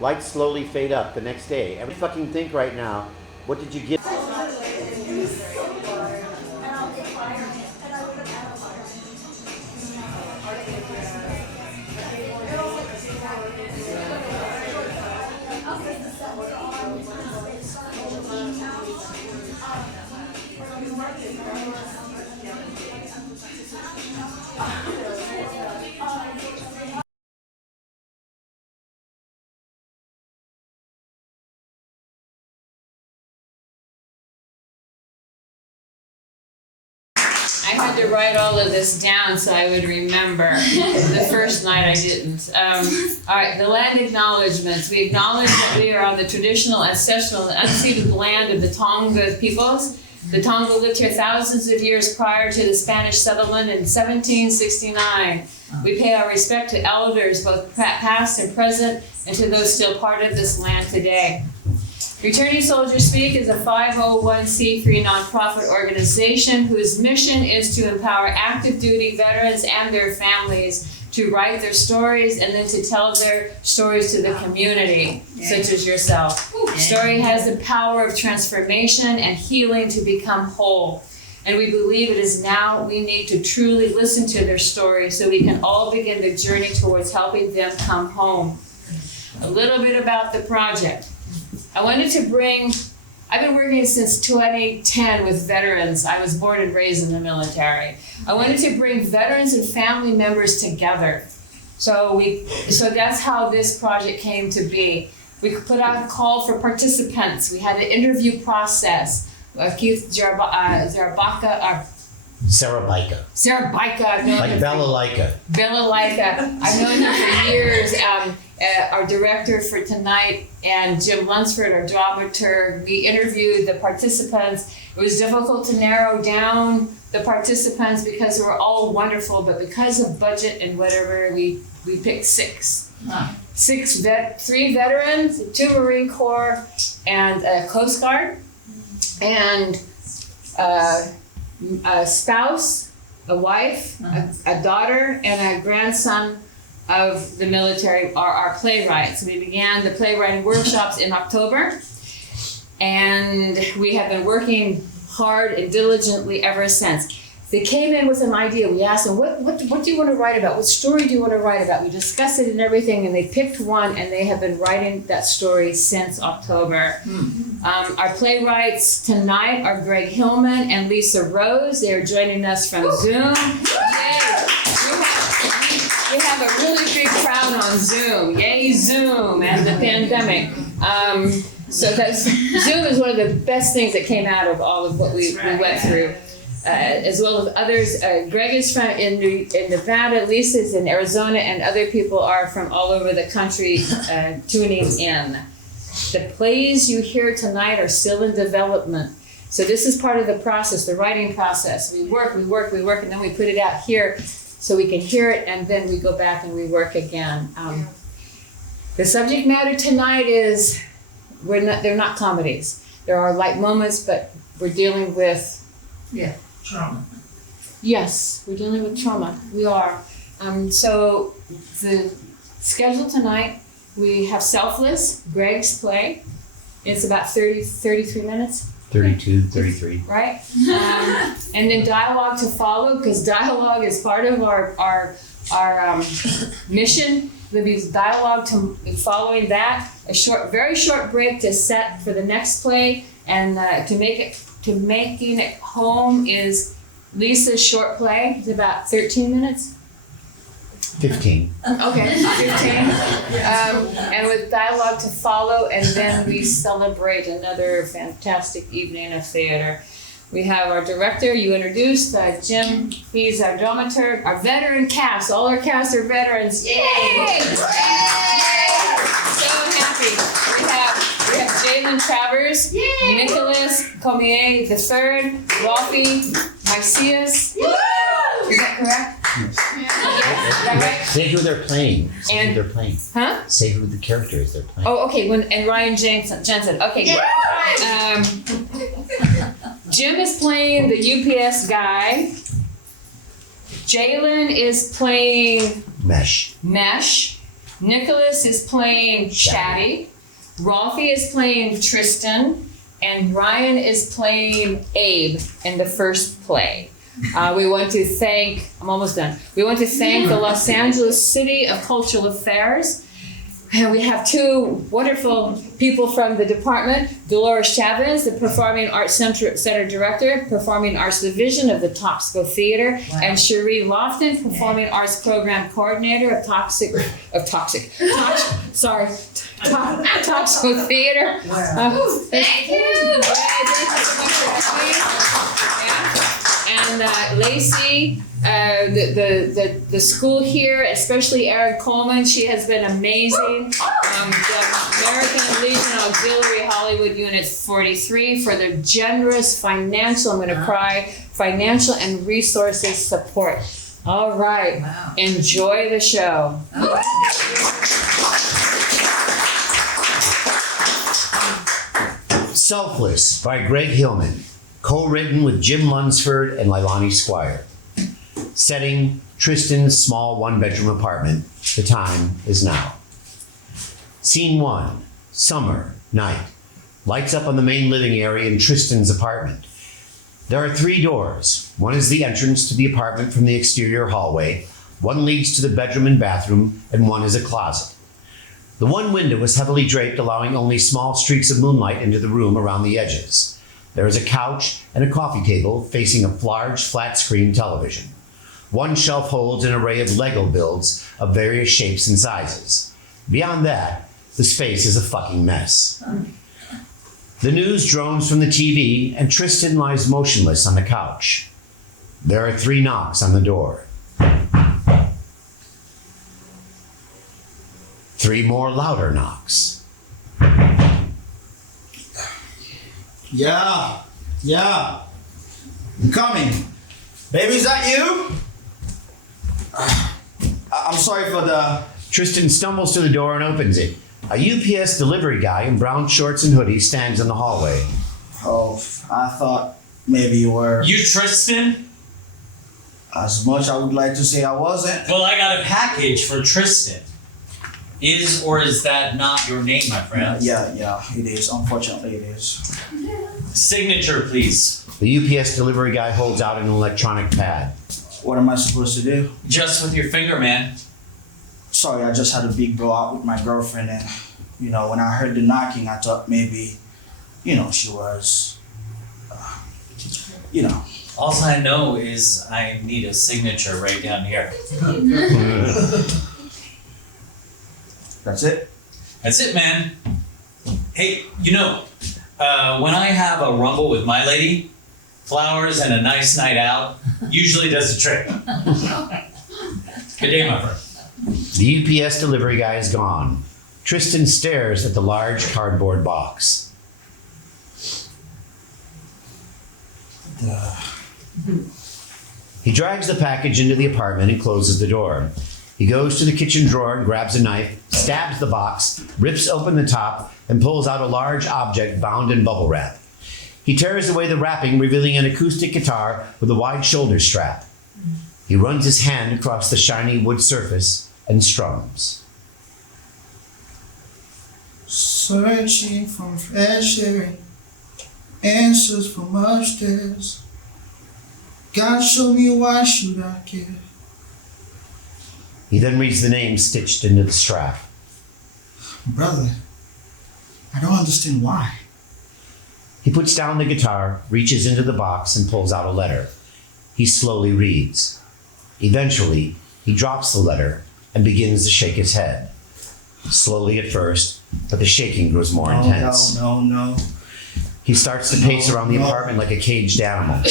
Lights slowly fade up the next day. Every fucking think right now, what did you get? I had to write all of this down so I would remember. The first night I didn't. All right, the land acknowledgements. We acknowledge that we are on the traditional, ancestral, and unceded land of the Tonga peoples. The Tonga lived here thousands of years prior to the Spanish settlement in 1769. We pay our respect to elders, both past and present, and to those still part of this land today. Returning Soldiers Speak is a 501c3 nonprofit organization whose mission is to empower active duty veterans and their families to write their stories and then to tell their stories to the community, such as yourself. Story has the power of transformation and healing to become whole. And we believe it is now we need to truly listen to their stories so we can all begin the journey towards helping them come home. A little bit about the project. I wanted to bring, I've been working since 2010 with veterans. I was born and raised in the military. I wanted to bring veterans and family members together. So that's how this project came to be. We put out a call for participants. We had an interview process. Keith Zarabaka, Sarah Baika. I've known Like him Bella Laika. Bella Laika. I've known him for years. Our director for tonight and Jim Lunsford, our dramaturg, we interviewed the participants. It was difficult to narrow down the participants because they were all wonderful, but because of budget and whatever, we picked six. Huh. Three veterans, 2 Marine Corps, and a Coast Guard, and a spouse, a wife, a daughter, and a grandson of the military are our playwrights. We began the playwriting workshops in October, and we have been working hard and diligently ever since. They came in with an idea. We asked them, what do you want to write about? What story do you want to write about? We discussed it and everything, and they picked one, and they have been writing that story since October. Our playwrights tonight are Greg Hillman and Lisa Rose. They are joining us from Zoom. Yay! We have a really big crowd on Zoom. Yay, Zoom and the pandemic. So Zoom is one of the best things that came out of all of what we went through. As well as others. Greg is from in Nevada, Lisa's in Arizona, and other people are from all over the country tuning in. The plays you hear tonight are still in development. So this is part of the process, the writing process. We work, and then we put it out here so we can hear it, and then we go back and we work again. The subject matter tonight is, they're not comedies. There are light moments, but we're dealing with trauma. Yes, we're dealing with trauma. We are. So the schedule tonight, we have Selfless, Greg's play. It's about 33 minutes. 32, 33. Right? And then dialogue to follow, because dialogue is part of our mission. There'll be dialogue to following that. Very short break to set for the next play, and making it home is Lisa's short play. It's about 13 minutes. 15. Okay, 15. And with dialogue to follow, and then we celebrate another fantastic evening of theater. We have our director, you introduced, Jim. He's our dramaturg, our veteran cast. All our cast are veterans. Yay! Yay! So happy. We have Jalen Travers, Nicholas Comier III, Rolfie, Macias. Is that correct? Yes. Say who they're playing. Huh? Say who the characters they're playing. Oh, okay. And Ryan Jensen. Okay. Jim is playing the UPS guy. Jalen is playing Mesh. Nicholas is playing Chatty. Ralphie is playing Tristan. And Ryan is playing Abe in the first play. We want to thank, I'm almost done. We want to thank the Los Angeles City of Cultural Affairs. And we have two wonderful people from the department, Dolores Chavez, the Performing Arts Center Director, Performing Arts Division of the Toxico Theater, and Cherie Lofton, Performing Arts Program Coordinator of Toxico Theater. Thank you. And Lacey, the school here, especially Erin Coleman, she has been amazing. The American Legion Auxiliary Hollywood Unit 43 for their generous financial, I'm gonna cry, financial and resources support. All right, enjoy the show. Selfless by Greg Hillman, co-written with Jim Lunsford and Leilani Squire. Setting, Tristan's small one-bedroom apartment. The time is now. Scene 1, summer, night. Lights up on the main living area in Tristan's apartment. There are 3 doors. One is the entrance to the apartment from the exterior hallway, one leads to the bedroom and bathroom, and one is a closet. The one window is heavily draped, allowing only small streaks of moonlight into the room around the edges. There is a couch and a coffee table facing a large flat-screen television. One shelf holds an array of Lego builds of various shapes and sizes. Beyond that, the space is a fucking mess. The news drones from the TV, and Tristan lies motionless on the couch. There are 3 knocks on the door. 3 more louder knocks. Yeah. I'm coming. Baby, is that you? I'm sorry for the... Tristan stumbles to the door and opens it. A UPS delivery guy in brown shorts and hoodie stands in the hallway. Oh, I thought maybe you were... You Tristan? As much I would like to say I wasn't. Well, I got a package for Tristan. Is or is that not your name, my friend? Yeah, it is. Unfortunately, it is. Signature, please. The UPS delivery guy holds out an electronic pad. What am I supposed to do? Just with your finger, man. Sorry, I just had a big blowout with my girlfriend, and, when I heard the knocking, I thought maybe, she was, All I know is I need a signature right down here. That's it? That's it, man. Hey, when I have a rumble with my lady, flowers and a nice night out usually does the trick. Good day, my friend. The UPS delivery guy is gone. Tristan stares at the large cardboard box. He drags the package into the apartment and closes the door. He goes to the kitchen drawer and grabs a knife, stabs the box, rips open the top, and pulls out a large object bound in bubble wrap. He tears away the wrapping, revealing an acoustic guitar with a wide shoulder strap. He runs his hand across the shiny wood surface and strums. Searching for fresh air, answers from upstairs. God, show me, why should I care? He then reads the name stitched into the strap. Brother, I don't understand why. He puts down the guitar, reaches into the box, and pulls out a letter. He slowly reads. Eventually, he drops the letter and begins to shake his head. Slowly at first, but the shaking grows more intense. No. He starts to pace around the apartment like a caged animal.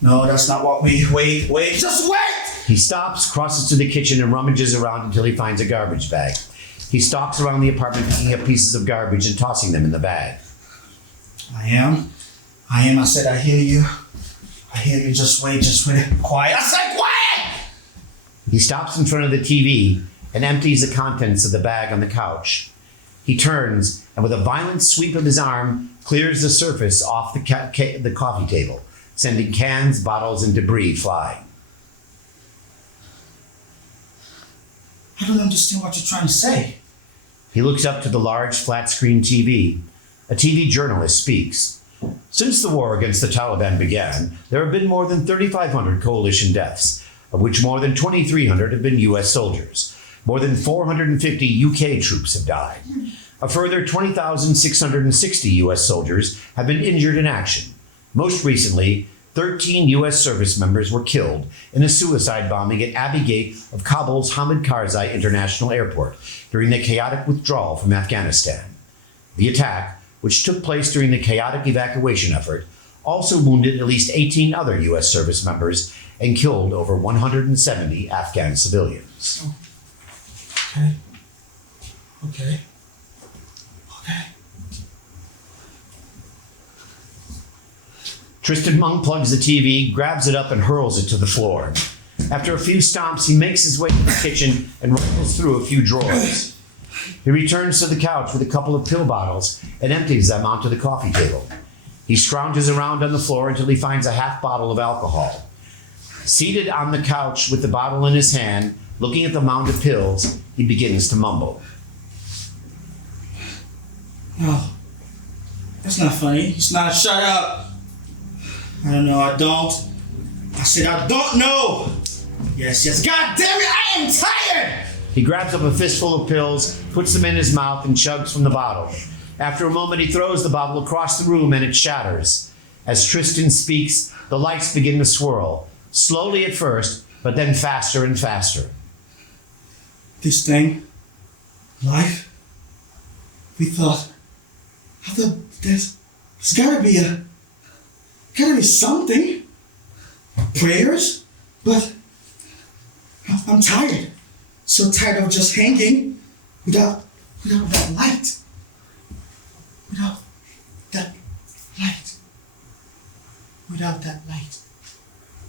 No, that's not what we... Wait, just wait! He stops, crosses to the kitchen, and rummages around until he finds a garbage bag. He stalks around the apartment picking up pieces of garbage and tossing them in the bag. I am. I said, I hear you. I hear you. Just wait. Quiet. I said quiet! He stops in front of the TV and empties the contents of the bag on the couch. He turns and with a violent sweep of his arm, clears the surface off the coffee table, sending cans, bottles, and debris flying. I don't understand what you're trying to say. He looks up to the large flat-screen TV. A TV journalist speaks. Since the war against the Taliban began, there have been more than 3,500 coalition deaths, of which more than 2,300 have been U.S. soldiers. More than 450 UK troops have died. A further 20,660 U.S. soldiers have been injured in action. Most recently, 13 U.S. service members were killed in a suicide bombing at Abbey Gate of Kabul's Hamid Karzai International Airport during the chaotic withdrawal from Afghanistan. The attack, which took place during the chaotic evacuation effort, also wounded at least 18 other U.S. service members and killed over 170 Afghan civilians. Okay. Okay. Tristan unplugs the TV, grabs it up, and hurls it to the floor. After a few stomps, he makes his way to the kitchen and rifles through a few drawers. He returns to the couch with a couple of pill bottles and empties them onto the coffee table. He scrounges around on the floor until he finds a half bottle of alcohol. Seated on the couch with the bottle in his hand, looking at the mound of pills, he begins to mumble. No. That's not funny. It's not. Shut up. I don't know. I don't. I said I don't know. Yes. God damn it, I am tired. He grabs up a fistful of pills, puts them in his mouth, and chugs from the bottle. After a moment, he throws the bottle across the room and it shatters. As Tristan speaks, the lights begin to swirl, slowly at first, but then faster and faster. This thing, life, I thought there's gotta be something. Prayers, but I'm tired. So tired of just hanging without that light. Without that light.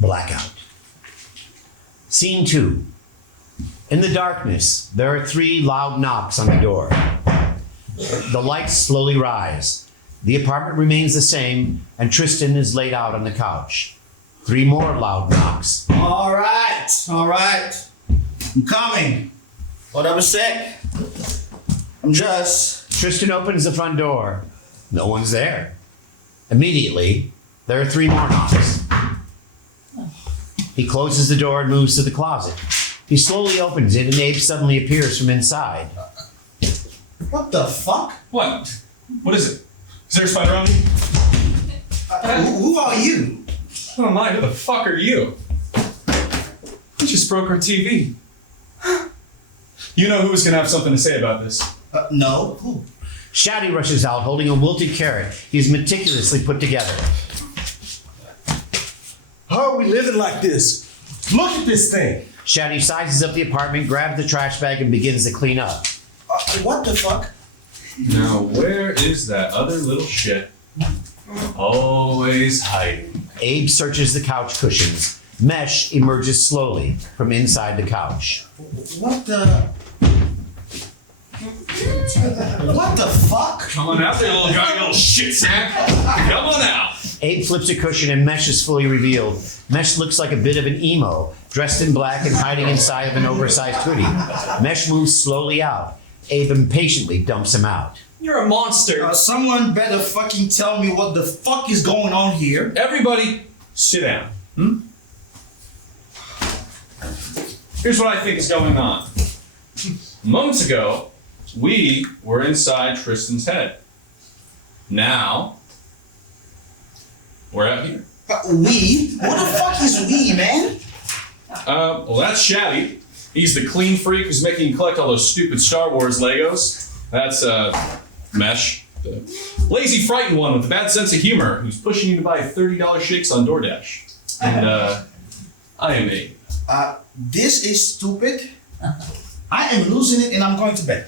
Blackout. Scene 2. In the darkness, there are 3 loud knocks on the door. The lights slowly rise. The apartment remains the same, and Tristan is laid out on the couch. 3 more loud knocks. All right. I'm coming. Hold up a sec. I'm just. Tristan opens the front door. No one's there. Immediately, there are 3 more knocks. He closes the door and moves to the closet. He slowly opens it, and Abe suddenly appears from inside. What the fuck? What? What is it? Is there a spider on me? Who are you? Oh my, who the fuck are you? You just broke our TV. You know who's gonna have something to say about this? No. Who? Shaddy rushes out holding a wilted carrot he's meticulously put together. How are we living like this? Look at this thing. Shaddy sizes up the apartment, grabs the trash bag, and begins to clean up. What the fuck? Now, where is that other little shit? Always hiding. Abe searches the couch cushions. Mesh emerges slowly from inside the couch. What the fuck? Come on out there, little guy, you little shit sack. Come on out. Abe flips a cushion and Mesh is fully revealed. Mesh looks like a bit of an emo, dressed in black and hiding inside of an oversized hoodie. Mesh moves slowly out. Abe impatiently dumps him out. You're a monster. Someone better fucking tell me what the fuck is going on here. Everybody, sit down. Here's what I think is going on. Moments ago, we were inside Tristan's head. Now, we're out here. We? What the fuck is we, man? Well, that's Shaddy. He's the clean freak who's making you collect all those stupid Star Wars Legos. That's, Mesh, the lazy, frightened one with a bad sense of humor who's pushing you to buy $30 shakes on DoorDash. And, I am Abe. This is stupid. I am losing it and I'm going to bed.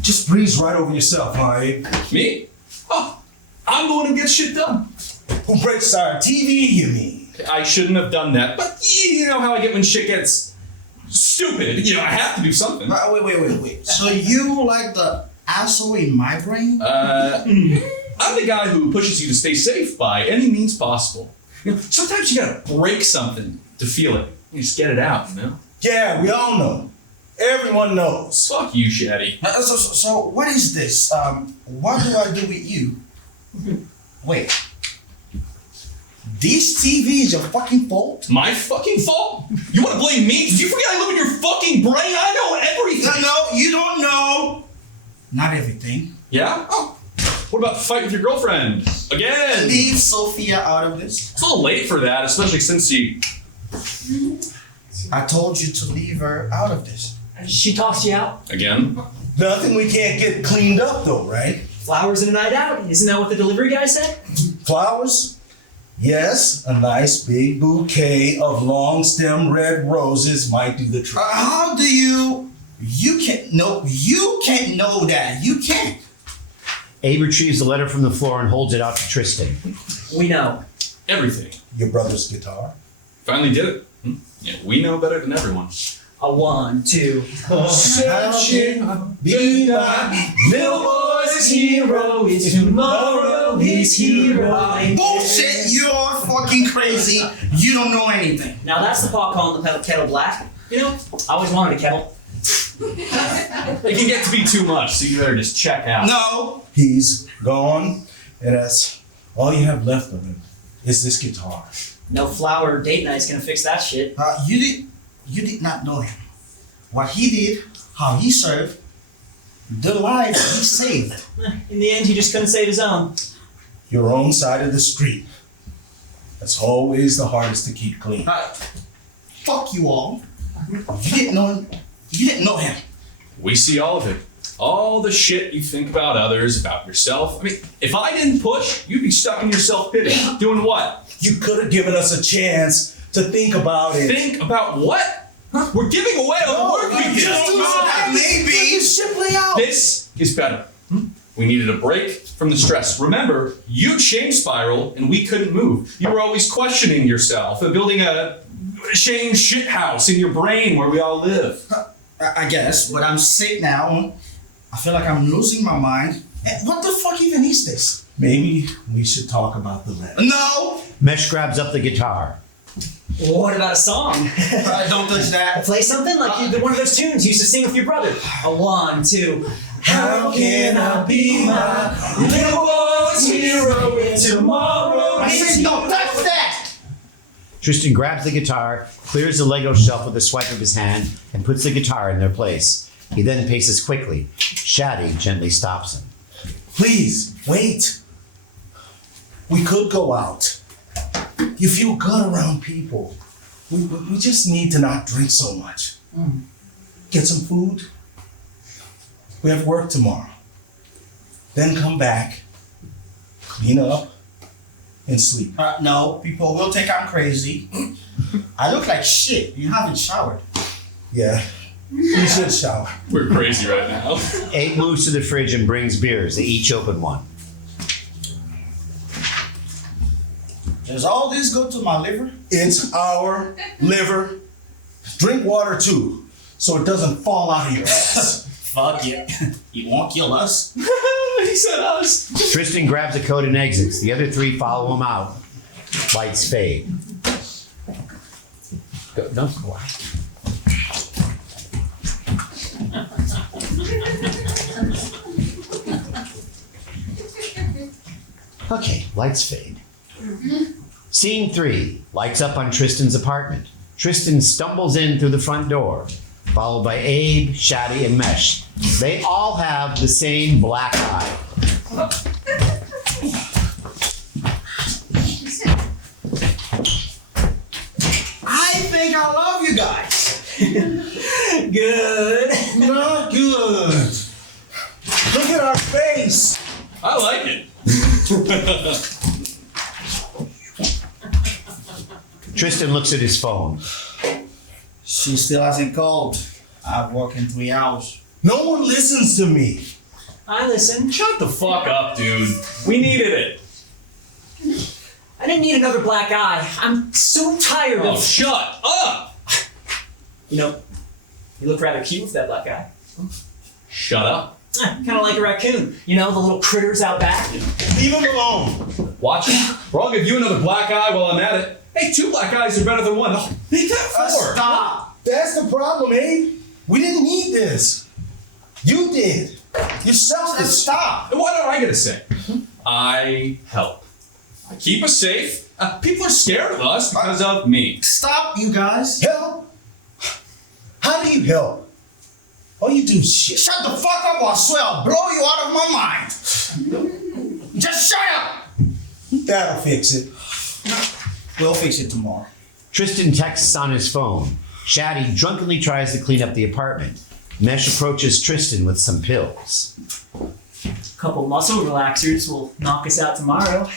Just breeze right over yourself, huh, Abe? Me? Oh, I'm going to get shit done. Who breaks our TV, you mean? I shouldn't have done that, but you know how I get when shit gets stupid. You know, I have to do something. Wait. So you like the asshole in my brain? I'm the guy who pushes you to stay safe by any means possible. You know, sometimes you gotta break something to feel it. You just get it out, you know? Yeah, we all know. Everyone knows. Fuck you, Shaddy. So what is this? What do I do with you? Wait. This TV is your fucking fault? My fucking fault? You want to blame me? Did you forget I live in your fucking brain? I know everything. No, you don't know. Not everything. Yeah? Oh. What about the fight with your girlfriend? Again. Leave Sophia out of this. It's a little late for that, especially since you. I told you to leave her out of this. She tossed you out. Again? Nothing we can't get cleaned up though, right? Flowers and a night out. Isn't that what the delivery guy said? Flowers? Yes, a nice big bouquet of long stem red roses might do the trick. How do you can't know that. You can't. Abe retrieves the letter from the floor and holds it out to Tristan. We know. Everything. Your brother's guitar? Finally did it. Yeah, we know better than everyone. A 1, 2. Searching, be my Little boy's hero is tomorrow his hero. Bullshit! You're fucking crazy. You don't know anything. Now that's the pot calling the kettle black. You know, I always wanted a kettle. It can get to be too much, so you better just check out. No. He's gone, and that's all you have left of him is this guitar. No flower date night's gonna fix that shit. You did not know him. What he did, how he served, the lives he saved. In the end, he just couldn't save his own. Your own side of the street. That's always the hardest to keep clean. Fuck you all. You didn't know him. You didn't know him. We see all of it. All the shit you think about others, about yourself. I mean, if I didn't push, you'd be stuck in your self-pity. Doing what? You could have given us a chance to think about it. Think about what? Huh? We're giving away all the work we did. Maybe. Simply out. This is better. We needed a break from the stress. Remember, you change spiral and we couldn't move. You were always questioning yourself, building a shame shit house in your brain where we all live. I guess, but I'm sick now. I feel like I'm losing my mind. What the fuck even is this? Maybe we should talk about the letter. No! Mesh grabs up the guitar. What about a song? Don't touch that. Play something like one of those tunes you used to sing with your brother. A 1, 2. How can I be my little boy's hero when tomorrow I is said don't touch that! Tristan grabs the guitar, clears the Lego shelf with a swipe of his hand, and puts the guitar in their place. He then paces quickly. Shaddy gently stops him. Please, wait. We could go out. You feel good around people. We just need to not drink so much. Get some food. We have work tomorrow. Then come back, clean up, and sleep. No, people will think I'm crazy. I look like shit. You haven't showered. Yeah, you should shower. We're crazy right now. Abe moves to the fridge and brings beers. They each open one. Does all this go to my liver? It's our liver. Drink water too, so it doesn't fall out of your ass. Fuck it. You won't kill us. He said us. Tristan grabs a coat and exits. The other three follow him out. Lights fade. Don't go out. Okay, lights fade. Scene 3. Lights up on Tristan's apartment. Tristan stumbles in through the front door, followed by Abe, Shaddy, and Mesh. They all have the same black eye. I think I love you guys. Good. Not good. Look at our face. I like it. Tristan looks at his phone. She still hasn't called. I've worked in 3 hours. No one listens to me. I listen. Shut the fuck up, dude. We needed it. I didn't need another black eye. I'm so tired Oh, of. shut up. You know, you look rather cute with that black eye. Shut up. Kind of like a raccoon. You know, the little critters out back. Leave him alone. Watch it. Or I'll give you another black eye while I'm at it. Hey, 2 black eyes are better than 1. Oh, make that 4. Stop. That's the problem, Abe. We didn't need this. You did. You selfish. Stop. And what am I gonna say? I help. I keep us safe. People are scared of us because of me. Stop, you guys. Help? How do you help? All you do is shit. Shut the fuck up or I swear I'll blow you out of my mind. Just shut up. That'll fix it. We'll fix it tomorrow. Tristan texts on his phone. Shaddy drunkenly tries to clean up the apartment. Mesh approaches Tristan with some pills. Couple muscle relaxers will knock us out tomorrow.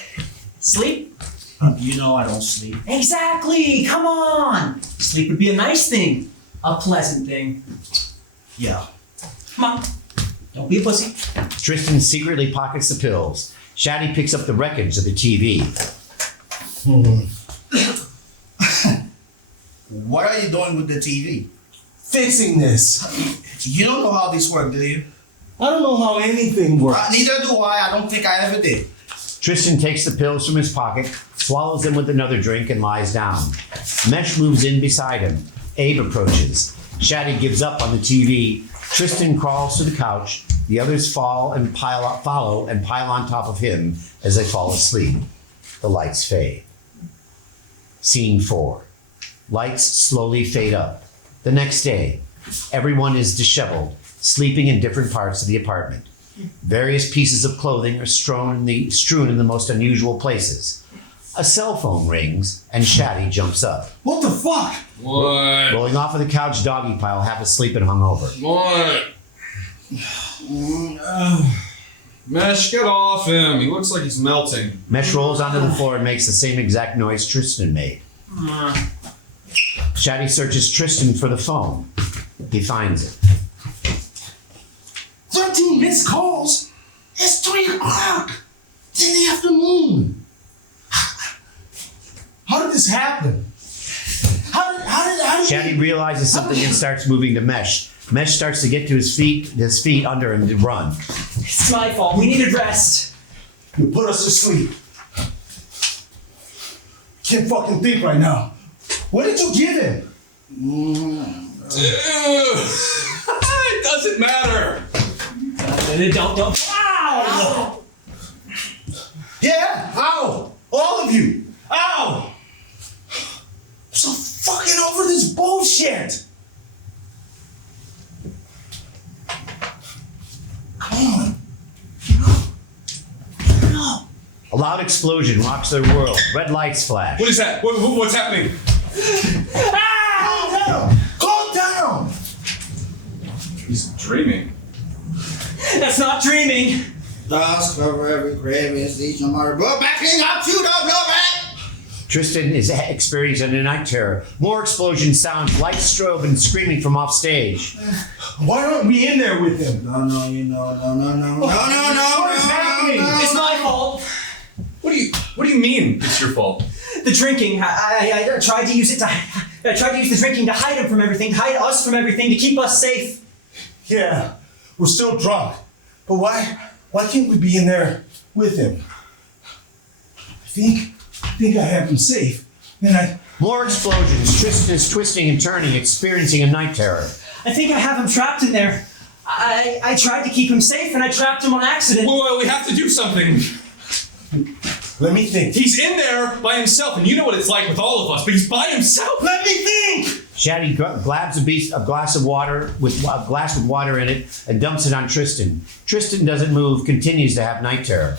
Sleep? You know I don't sleep. Exactly! Come on! Sleep would be a nice thing. A pleasant thing. Yeah. Come on. Don't be a pussy. Tristan secretly pockets the pills. Shaddy picks up the wreckage of the TV. What are you doing with the TV? Fixing this. You don't know how this works, do you? I don't know how anything works. Neither do I. I don't think I ever did. Tristan takes the pills from his pocket, swallows them with another drink, and lies down. Mesh moves in beside him. Abe approaches. Shaddy gives up on the TV. Tristan crawls to the couch. The others follow and pile on top of him as they fall asleep. The lights fade. Scene 4. Lights slowly fade up. The next day, everyone is disheveled, sleeping in different parts of the apartment. Various pieces of clothing are strewn in the most unusual places. A cell phone rings, and Shaddy jumps up. What the fuck? What? Rolling off of the couch doggy pile, half asleep and hungover. What? Mesh, get off him. He looks like he's melting. Mesh rolls onto the floor and makes the same exact noise Tristan made. Shaddy searches Tristan for the phone. He finds it. 13 missed calls? It's 3 o'clock. It's in the afternoon. How did this happen? How did Shaddy realizes something and starts moving to Mesh. Mesh starts to get to his feet under him to run. It's my fault. We needed rest. You put us to sleep. Can't fucking think right now. What did you give him? It doesn't matter. Don't. Ow! Yeah, ow! All of you! Ow! I'm so fucking over this bullshit! Come on. No. A loud explosion rocks their world. Red lights flash. What is that? What's happening? Calm down! Calm down! He's dreaming. That's not dreaming. Dust cover every craving, see tomorrow. But backing up, you don't know that! Tristan is experiencing a night terror. More explosion sounds, lights strobe and screaming from off stage. Why aren't we in there with him? No, no. What is happening? It's my fault. What do you mean it's your fault? The drinking. I tried to use it to. I tried to use the drinking to hide him from everything, to hide us from everything, to keep us safe. Yeah, we're still drunk. But why can't we be in there with him? I think I have him safe. And More explosions. Tristan is twisting and turning, experiencing a night terror. I think I have him trapped in there. I tried to keep him safe, and I trapped him on accident. Well, we have to do something. let me think. He's in there by himself, and you know what it's like with all of us, but he's by himself. Let me think! Shaddy grabs a glass of water with water in it and dumps it on Tristan. Tristan doesn't move, continues to have night terror.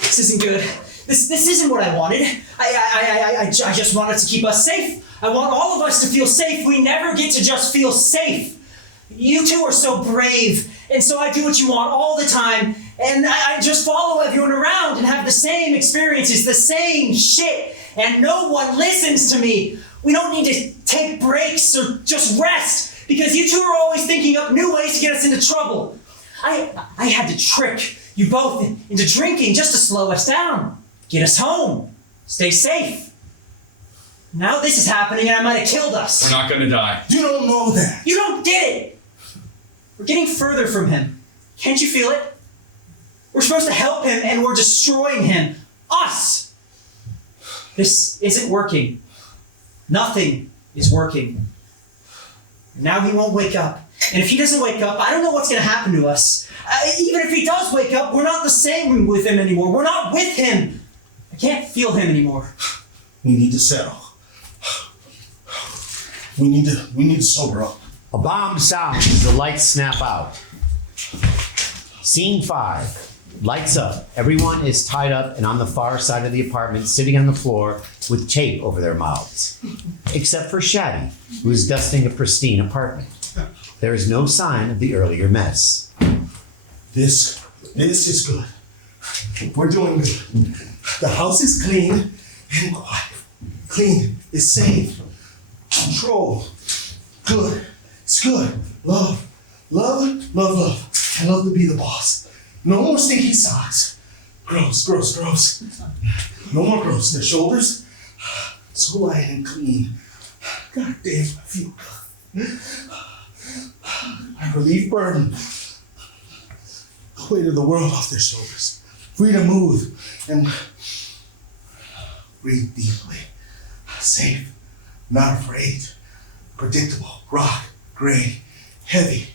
This isn't good. This isn't what I wanted. I just wanted to keep us safe. I want all of us to feel safe. We never get to just feel safe. You two are so brave, and so I do what you want all the time, and I just follow everyone around and have the same experiences, the same shit, and no one listens to me. We don't need to take breaks or just rest, because you two are always thinking up new ways to get us into trouble. I had to trick you both into drinking just to slow us down, get us home, stay safe. Now this is happening and I might have killed us. We're not gonna die. You don't know that. You don't get it. We're getting further from him. Can't you feel it? We're supposed to help him and we're destroying him. Us! This isn't working. Nothing is working. Now he won't wake up. And if he doesn't wake up, I don't know what's going to happen to us. Even if he does wake up, we're not the same with him anymore. We're not with him. I can't feel him anymore. We need to settle. We need to sober up. A bomb sounds as the lights snap out. Scene 5. Lights up. Everyone is tied up and on the far side of the apartment, sitting on the floor with tape over their mouths. Except for Shaddy, who is dusting a pristine apartment. There is no sign of the earlier mess. This is good. We're doing good. The house is clean and quiet. Clean is safe. Control. Good. It's good. Love. Love, love, love. I love to be the boss. No more stinky socks. Gross, gross, gross. No more gross. Their shoulders so light and clean. God damn, I feel good. I relieve burden. The weight of the world off their shoulders. Free to move and breathe deeply. Safe, not afraid. Predictable, rock, gray, heavy,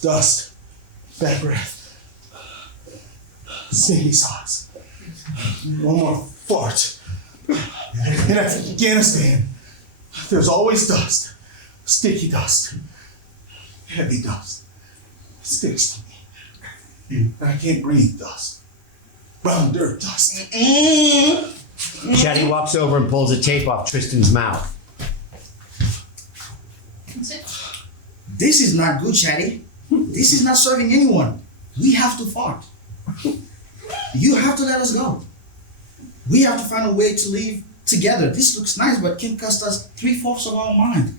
dust, bad breath. Stinky socks. No more fart. In Afghanistan, there's always dust. Sticky dust. Heavy dust. It sticks to me. I can't breathe dust. Brown dirt dust. Shaddy walks over and pulls a tape off Tristan's mouth. This is not good, Shaddy. This is not serving anyone. We have to fart. You have to let us go. We have to find a way to live together. This looks nice, but can cost us 3/4 of our mind.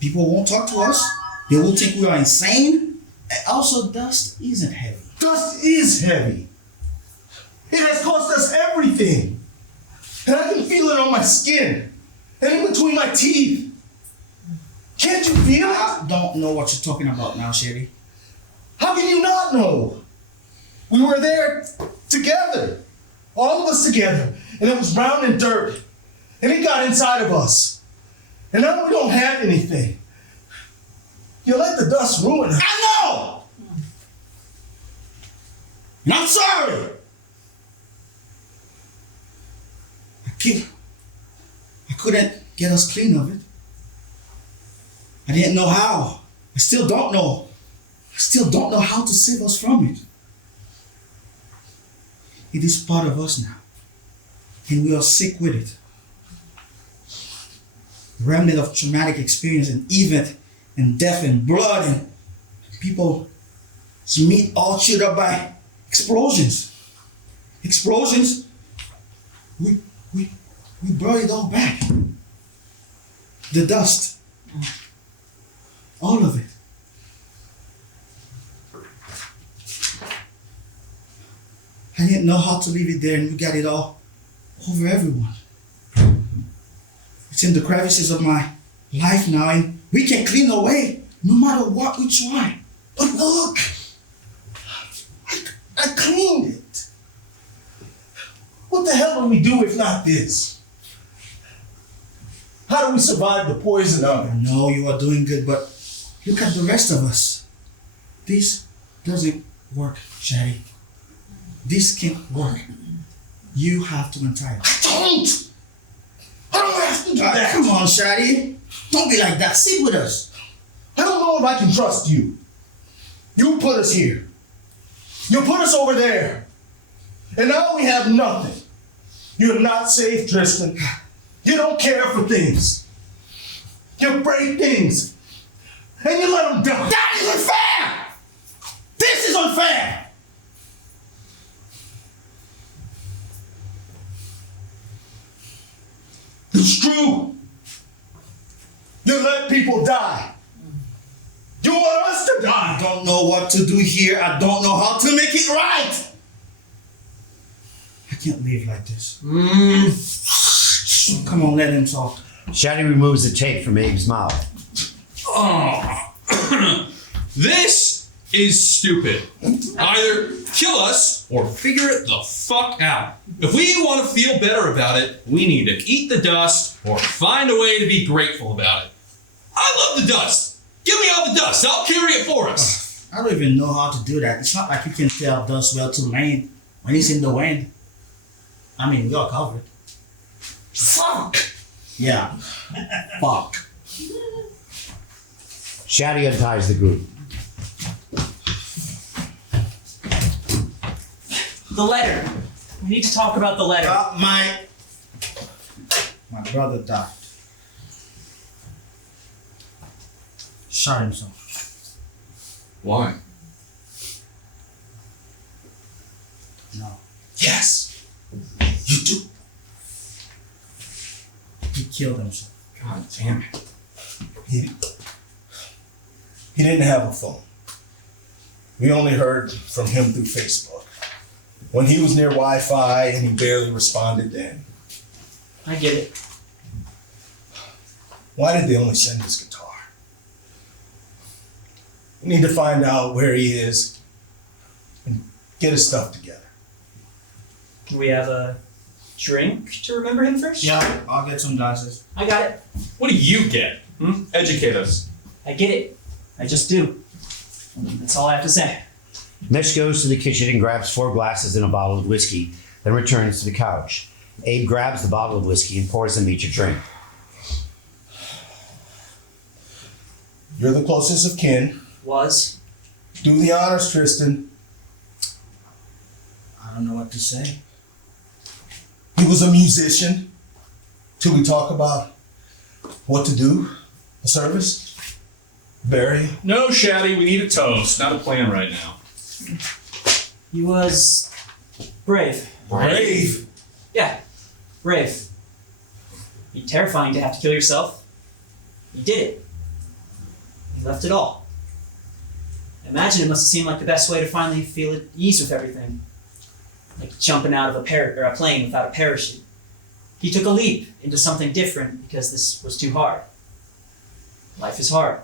People won't talk to us. They will think we are insane. And also, dust isn't heavy. Dust is heavy. It has cost us everything. And I can feel it on my skin and in between my teeth. Can't you feel it? I don't know what you're talking about now, Shaddy. How can you not know? We were there together, all of us together, and it was brown and dirt, and it got inside of us. And now we don't have anything. You let the dust ruin us. I know! And I'm sorry! I couldn't get us clean of it. I didn't know how. I still don't know. I still don't know how to save us from it. It is part of us now. And we are sick with it. The remnant of traumatic experience and event and death and blood and people's meat all chewed up by explosions. Explosions. We brought it all back. The dust. All of it. I didn't know how to leave it there, and we got it all over everyone. It's in the crevices of my life now, and we can clean away no matter what we try. But look, I cleaned it. What the hell do we do if not this? How do we survive the poison of I it? know you are doing good, but look at the rest of us. This doesn't work, Shaddy. This can't work. You have to untie it. I don't have to do that. Come on, Shaddy. Don't be like that. Sit with us. I don't know if I can trust you. You put us here. You put us over there. And now we have nothing. You're not safe, Tristan. You don't care for things. You break things. And you let them die. That is unfair! This is unfair! It's true. You let people die. You want us to die. I don't know what to do here. I don't know how to make it right. I can't live like this. Come on, let him talk. Shaddy removes the tape from Abe's mouth. Oh. This is stupid. Either kill us or figure it the fuck out. If we want to feel better about it, we need to eat the dust or find a way to be grateful about it. I love the dust. Give me all the dust. I'll carry it for us. I don't even know how to do that. It's not like you can tell dust well to land when it's in the wind. I mean, we are covered. Fuck! Yeah. Fuck. Shaddy unties the group. The letter. We need to talk about the letter. My brother died. Shot himself. Why? No. Yes! You do. He killed himself. God damn it. He didn't have a phone. We only heard from him through Facebook. When he was near Wi-Fi and he barely responded then. I get it. Why did they only send his guitar? We need to find out where he is and get his stuff together. Can we have a drink to remember him first? Yeah, I'll get some glasses. I got it. What do you get? Educate us. I get it. I just do. That's all I have to say. Mesh goes to the kitchen and grabs 4 glasses and a bottle of whiskey, then returns to the couch. Abe grabs the bottle of whiskey and pours them each a drink. You're the closest of kin. Was. Do the honors, Tristan. I don't know what to say. He was a musician. Till we talk about what to do, a service, bury. No, Shaddy, we need a toast, not a plan right now. He was brave. Brave. Yeah, brave. Be terrifying to have to kill yourself. You did it. You left it all. Imagine it must have seemed like the best way to finally feel at ease with everything. Like jumping out of a plane without a parachute. He took a leap into something different because this was too hard. Life is hard.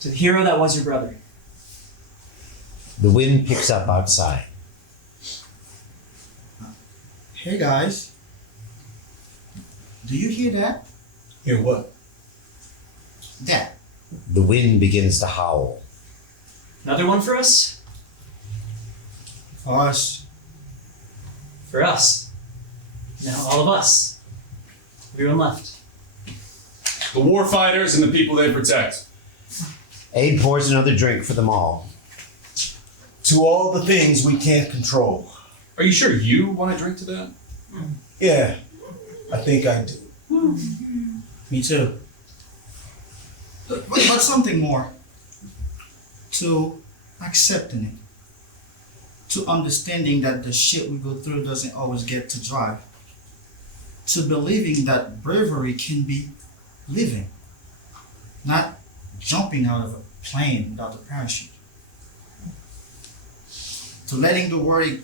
To the hero that was your brother. The wind picks up outside. Hey guys. Do you hear that? Hear what? That. The wind begins to howl. Another one for us? For us. For us. Now all of us. Everyone left. The war fighters and the people they protect. Abe pours another drink for them all. To all the things we can't control. Are you sure you want to drink to that? Yeah, I think I do. Me too. But something more. To accepting it. To understanding that the shit we go through doesn't always get to drive. To believing that bravery can be living. Not jumping out of a plane without a parachute. To letting the worry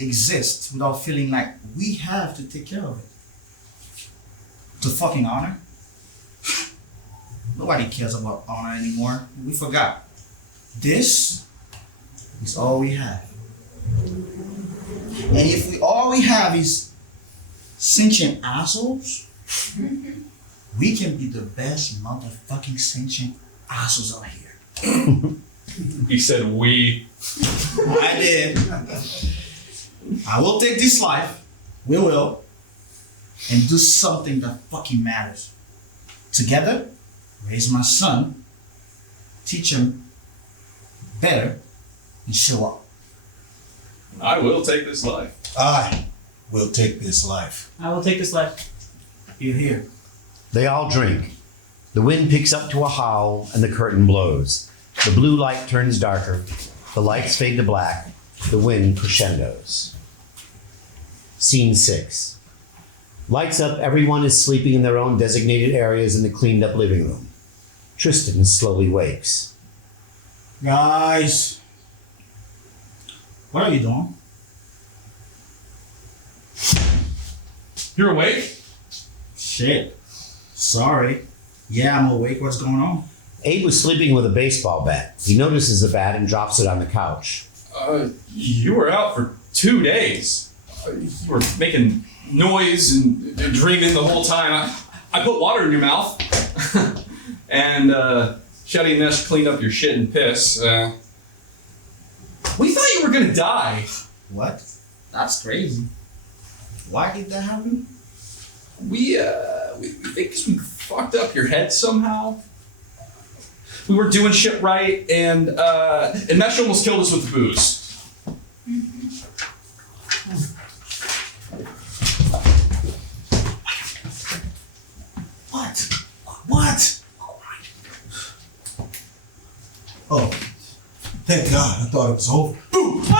exist without feeling like we have to take care of it. To fucking honor. Nobody cares about honor anymore. We forgot. This is all we have. And if all we have is sentient assholes, we can be the best motherfucking sentient assholes out here. He said we. I did. I will take this life. We will. And do something that fucking matters. Together, raise my son, teach him better, and show up. I will take this life. I will take this life. I will take this life. You're here. They all drink. The wind picks up to a howl and the curtain blows. The blue light turns darker. The lights fade to black. The wind crescendos. Scene 6. Lights up, everyone is sleeping in their own designated areas in the cleaned up living room. Tristan slowly wakes. Guys, what are you doing? You're awake? Shit. Sorry. Yeah, I'm awake. What's going on? Abe was sleeping with a baseball bat. He notices the bat and drops it on the couch. You were out for 2 days. You were making noise and dreaming the whole time. I put water in your mouth. And Shadi and Nesh cleaned up your shit and piss. We thought you were gonna die. What? That's crazy. Why did that happen? We think we fucked up your head somehow. We were doing shit right, and Mesh almost killed us with the booze. What? Oh, thank God. I thought it was over. Boo! What?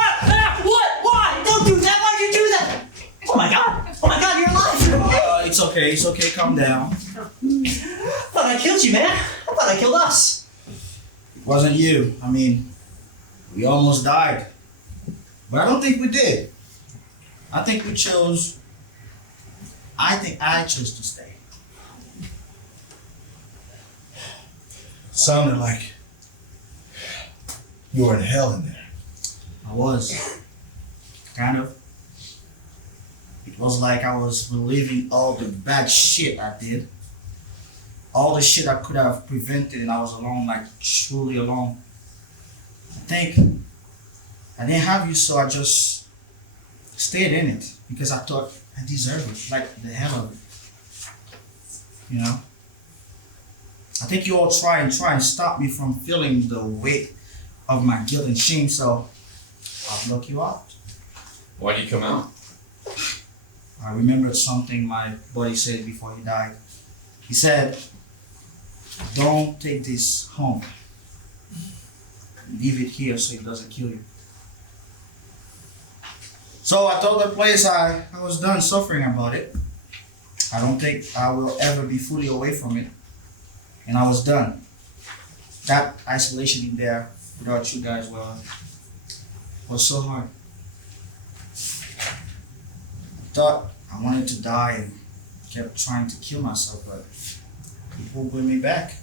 Why? Don't do that. Why'd you do that? Oh my God, you're alive. It's okay, calm down. I thought I killed you, man. I thought I killed us. It wasn't you. I mean, we almost died. But I don't think we did. I think I chose to stay. Sounded like you were in hell in there. I was. Kind of. It was like I was reliving all the bad shit I did. All the shit I could have prevented, and I was alone, like truly alone. I think I didn't have you, so I just stayed in it because I thought I deserved it, like the hell of it. You know? I think you all try and stop me from feeling the weight of my guilt and shame, so I'll block you out. Why do you come out? I remembered something my buddy said before he died. He said, "Don't take this home. Leave it here so it doesn't kill you." So I told the place I was done suffering about it. I don't think I will ever be fully away from it. And I was done. That isolation in there without you guys was so hard. I thought I wanted to die and kept trying to kill myself, but people bring me back.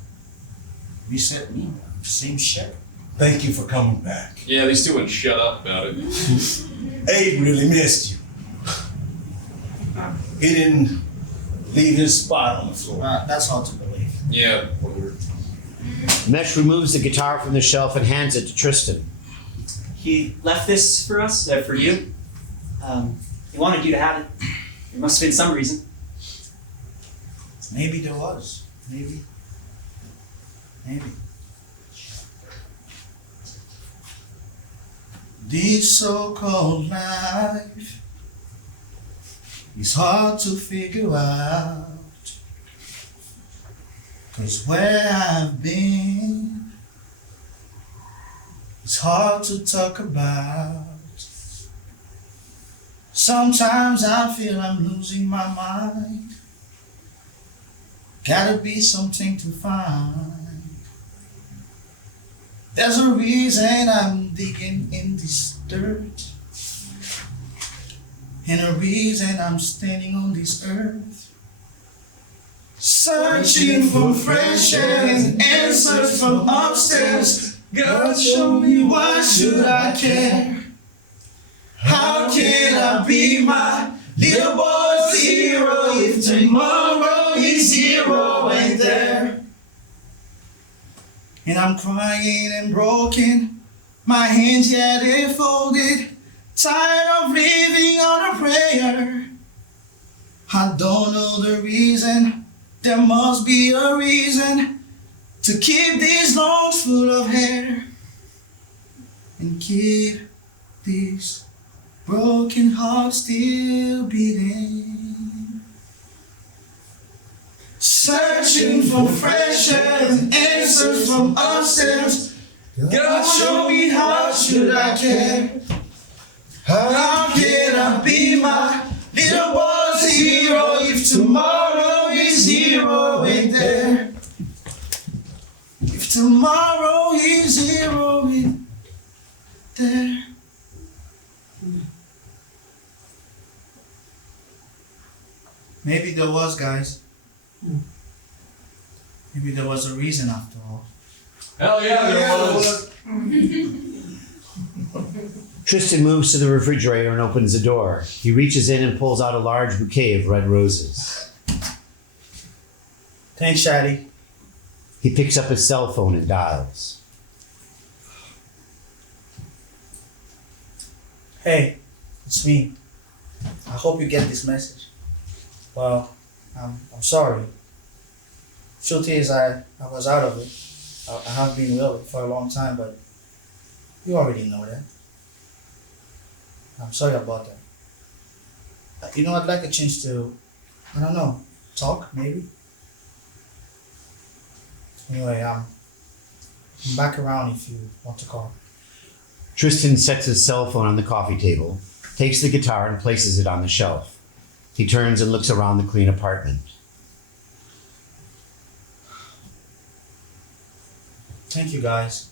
Reset me. Same shit. Thank you for coming back. Yeah, these two wouldn't shut up about it. Abe really missed you. He didn't leave his spot on the floor. That's hard to believe. Yeah, whatever. Mesh removes the guitar from the shelf and hands it to Tristan. He left this for us, for you. He wanted you to have it. There must have been some reason. Maybe there was. Maybe. This so-called life is hard to figure out. 'Cause where I've been, it's hard to talk about. Sometimes I feel I'm losing my mind. Gotta be something to find. There's a reason I'm digging in this dirt, and a reason I'm standing on this earth. Searching for fresh air and answers from upstairs. God, show me, why should I care? How can I be my little boy's hero if tomorrow is zero ain't there? And I'm crying and broken, my hands yet they're folded, tired of living on a prayer. I don't know the reason. There must be a reason to keep these lungs full of hair and keep this broken heart still beating. Searching for fresh air and answers from upstairs. God, show me, how should I care? How can I be my little boy's hero if tomorrow is zero ain't there? If tomorrow is zero ain't there? Maybe there was, guys. Maybe there was a reason after all. Hell yeah, there was. Tristan moves to the refrigerator and opens the door. He reaches in and pulls out a large bouquet of red roses. Thanks, Shaddy. He picks up his cell phone and dials. Hey, it's me. I hope you get this message. Well, I'm sorry. Truth is, I was out of it. I have been ill for a long time, but you already know that. I'm sorry about that. You know, I'd like a chance to, I don't know, talk maybe. Anyway, I'm back around if you want to call. Tristan sets his cell phone on the coffee table, takes the guitar and places it on the shelf. He turns and looks around the clean apartment. Thank you, guys.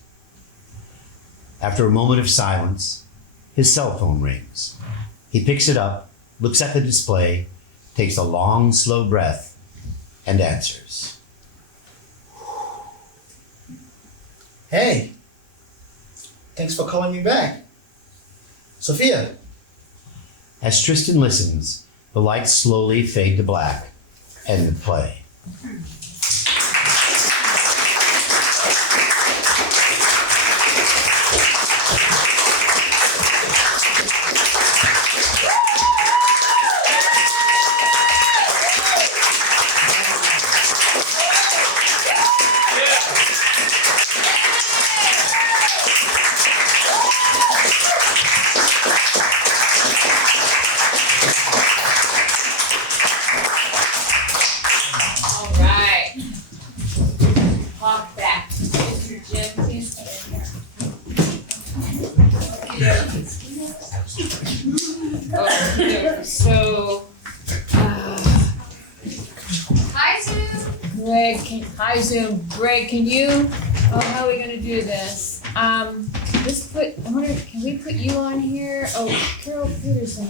After a moment of silence, his cell phone rings. He picks it up, looks at the display, takes a long, slow breath, and answers. Hey, thanks for calling me back. Sophia. As Tristan listens, the lights slowly fade to black. End of play. All right. Hop back. Mr. Jim, please. Okay, so, Hi, Zoom. Hi Zoom, Greg, can you, how are we gonna do this? I wonder, can we put you on here? Oh, Carol Peterson,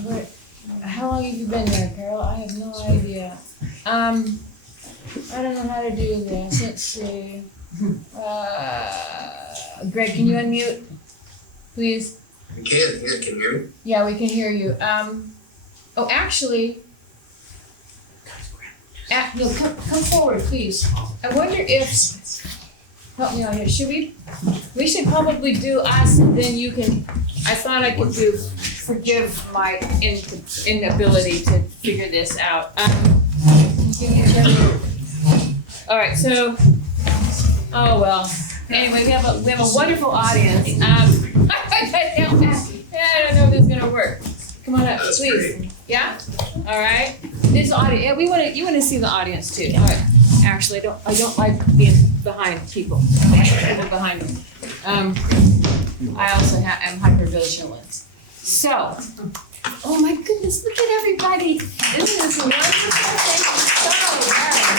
how long have you been there, Carol? I have no idea. I don't know how to do this, let's see. Greg, can you unmute, please? I can, yeah, can you hear me? Yeah, we can hear you. Actually, no, come forward, please. I wonder if, help me out here, we should probably do us and then you can, I thought I could forgive my inability to figure this out. All right, so, oh well, anyway, we have a wonderful audience. I don't know if this is gonna work. Come on up, That's please. great. Yeah? All right. This audience, yeah, you wanna see the audience too. All right. Actually, I don't like being behind people. I like people behind them. I also am hypervigilant. So, oh my goodness, look at everybody. Isn't this wonderful? Thank you so very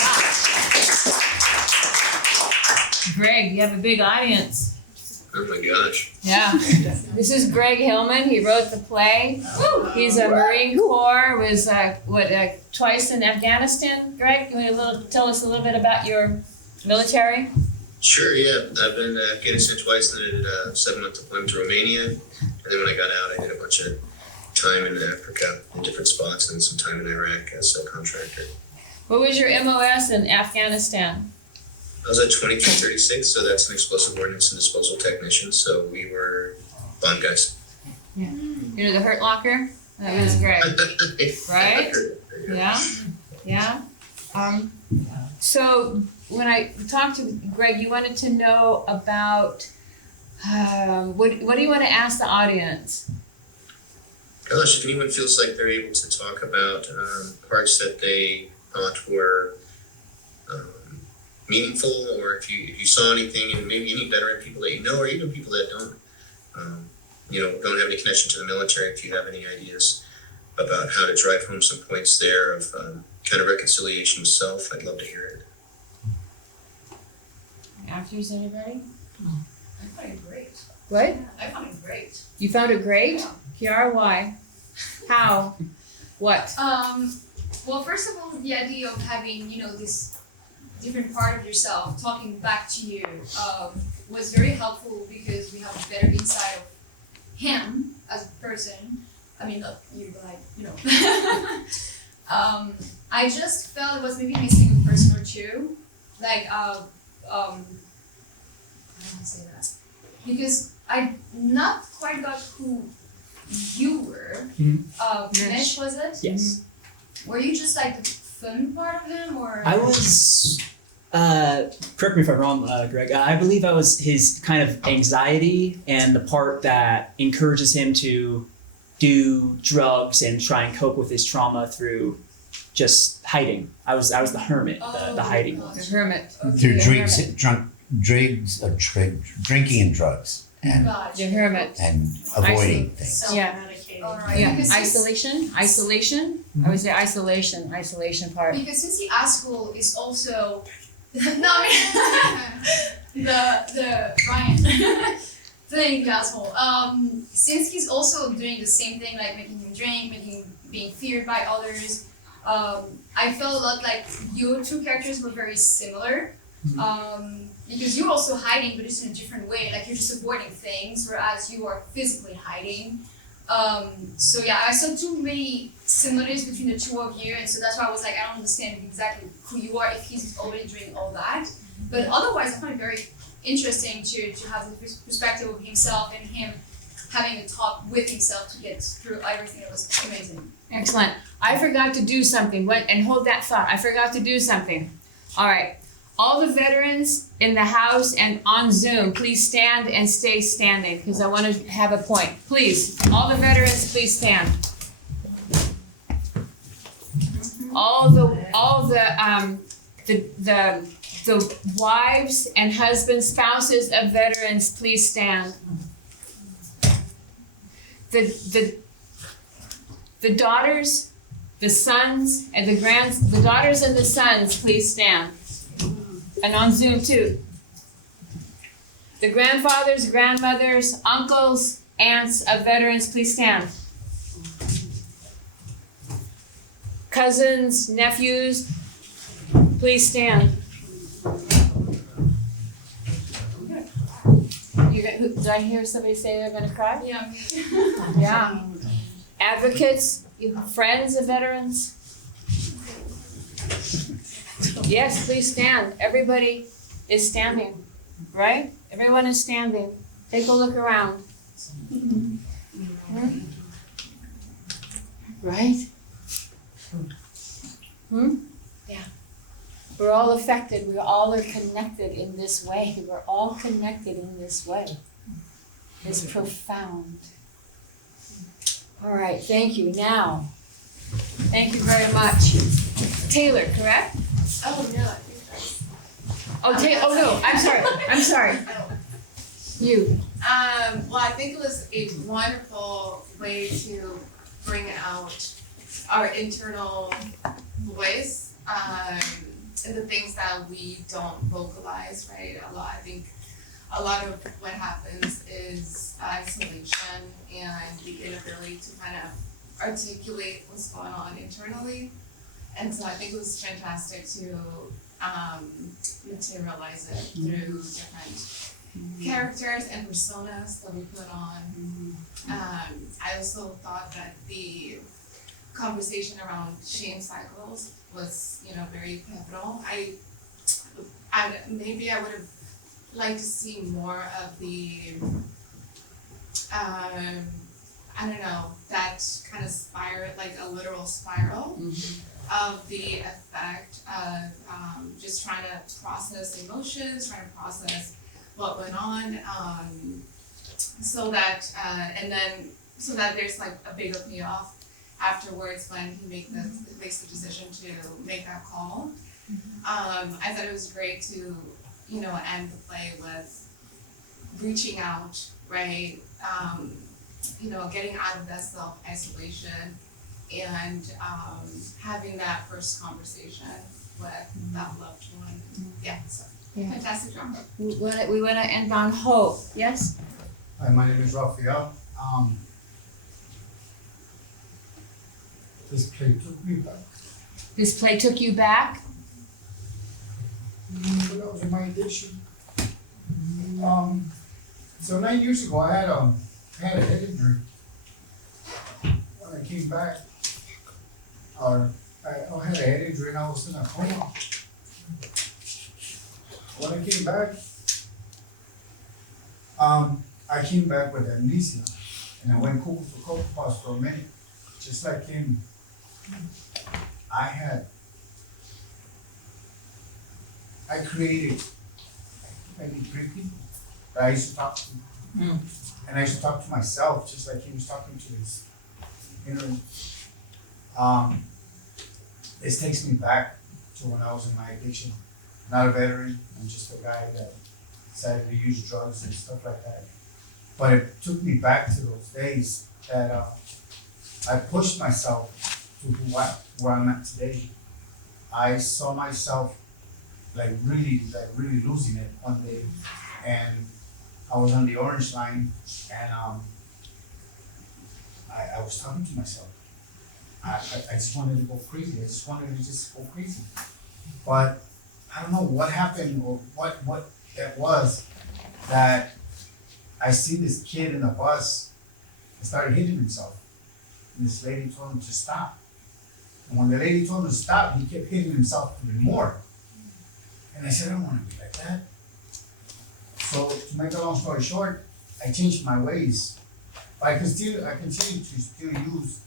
much. Greg, you have a big audience. Oh my gosh. Yeah. This is Greg Hillman. He wrote the play. He's a Marine Corps, was twice in Afghanistan. Greg, you want to tell us a little bit about your military? Sure, yeah. I've been to Afghanistan twice, then I did a 7-month deployment to Romania. And then when I got out, I did a bunch of time in Africa in different spots and some time in Iraq as a contractor. What was your MOS in Afghanistan? I was at 2336, so that's an explosive ordnance and disposal technician. So we were bomb guys. You know the Hurt Locker? That was Greg, right? Yeah. So when I talked to Greg, you wanted to know about what do you want to ask the audience? Gosh, if anyone feels like they're able to talk about parts that they thought were meaningful, or if you saw anything, and maybe any veteran people that you know, or even people that don't don't have any connection to the military, if you have any ideas about how to drive home some points there of kind of reconciliation with self, I'd love to hear it. Actors, anybody? I find it great. What? I find it great. You found it great? Kiara, why? How? What? Well, first of all, the idea of having, this different part of yourself talking back to you was very helpful because we have a better insight of him as a person. I mean, not you, but I just felt it was maybe missing a person or two like I don't say that because I not quite got who you were. Mesh, was it? Yes. Were you just like the fun part of him, or? I was, correct me if I'm wrong, Greg, I believe I was his kind of anxiety and the part that encourages him to do drugs and try and cope with his trauma through just hiding. I was the hermit, the hiding one. The hermit. Through The drinks, hermit. drinking and drugs and Gotcha. The hermit. avoiding things. Self-medicating. Alright. Yeah, Because since- isolation. I would say isolation part. Because since the asshole is also no, I mean the Ryan playing the asshole. Since he's also doing the same thing, like making him drink, being feared by others. I felt a lot like your two characters were very similar. Because you're also hiding, but just in a different way. Like you're just avoiding things, whereas you are physically hiding. So yeah, I saw too many similarities between the two of you, and so that's why I was like, I don't understand exactly who you are if he's already doing all that. But otherwise, I find it very interesting to have the perspective of himself and him having a talk with himself to get through everything. It was amazing. Excellent. I forgot to do something. And hold that thought. I forgot to do something. All right. All the veterans in the house and on Zoom, please stand and stay standing because I want to have a point. Please, all the veterans, please stand. All the wives and husbands, spouses of veterans, please stand. The daughters, the sons, and the daughters and the sons, please stand. And on Zoom too. The grandfathers, grandmothers, uncles, aunts of veterans, please stand. Cousins, nephews, please stand. Did I hear somebody say they're gonna cry? Yeah. Yeah. Advocates, friends of veterans. Yes, please stand. Everybody is standing, right? Everyone is standing. Take a look around. Right? Yeah. We're all affected. We all are connected in this way. We're all connected in this way. It's profound. All right, thank you. Now, thank you very much. Taylor, correct? Oh, no, I think that's. Oh no, I'm sorry. You. Well, I think it was a wonderful way to bring out our internal voice, and the things that we don't vocalize, right? I think a lot of what happens is isolation and the inability to kind of articulate what's going on internally. And so I think it was fantastic to materialize it through different characters and personas that we put on. I also thought that the conversation around shame cycles was, very pivotal. I maybe I would have liked to see more of the, that kind of spiral, like a literal spiral of the effect of just trying to process emotions, trying to process what went on, so that there's like a bigger payoff afterwards when he makes the decision to make that call. I thought it was great to, end the play with reaching out, right? Getting out of that self-isolation and having that first conversation with that loved one. Yeah, so fantastic job. We want to end on hope. Yes? Hi, my name is Raphael. This play took me back. This play took you back? When I was in my addiction. So 9 years ago, I had a head injury. When I came back, I had a head injury and I was in a coma. when I came back, I came back with amnesia, and I went cuckoo for Cocoa Puffs for a minute, just like him. I created maybe 3 people that I used to talk to. And I used to talk to myself, just like he was talking to his inner. This takes me back to when I was in my addiction. Not a veteran, I'm just a guy that decided to use drugs and stuff like that. But it took me back to those days that I pushed myself to where I'm at today. I saw myself really losing it one day, and I was on the orange line, and I was talking to myself. I just wanted to go crazy. I just wanted to just go crazy. But I don't know what happened or what it was that I see this kid in the bus and started hitting himself. And this lady told him to stop. And when the lady told him to stop, he kept hitting himself even more. And I said, I don't want to be like that. So to make a long story short, I changed my ways. But I continue to still use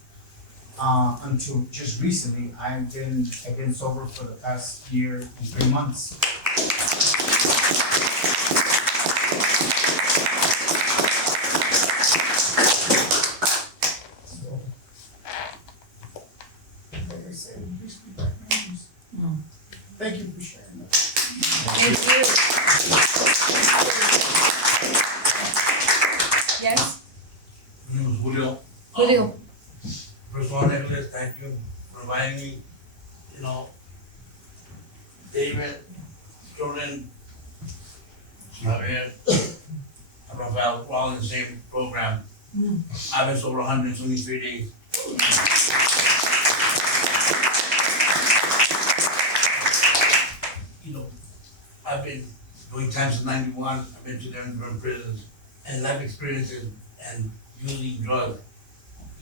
until just recently. I've been sober for the past year and 3 months. So, like I said, please be back, man. Thank you for sharing that. Thank you. Yes, My name is Julio. Julio. First of all, Nicholas, thank you for inviting me. David, Jordan, Javier, and Rafael, we're all in the same program. I've been sober 123 days. I've been doing time since '91. I've been to different prisons and life experiences and using drugs.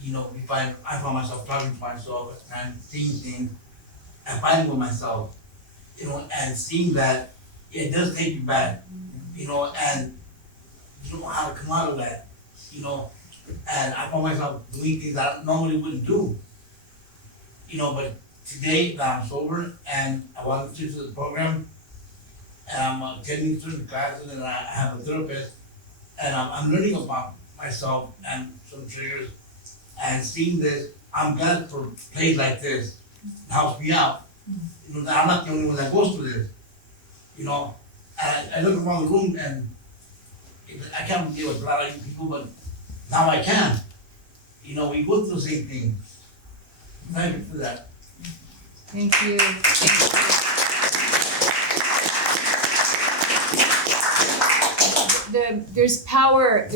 I find myself talking to myself and seeing things and fighting with myself, and seeing that it does take you back, and you don't know how to come out of that, and I find myself doing things I normally wouldn't do, but today that I'm sober and I want to the program, and I'm attending certain classes and I have a therapist, and I'm learning about myself and some triggers. And seeing this, I'm glad for a place like this. It helps me out. I'm not the only one that goes through this. And I look around the room and I can't deal with a lot of people, but now I can. We go through the same thing. Thank you for that. Thank you. There's power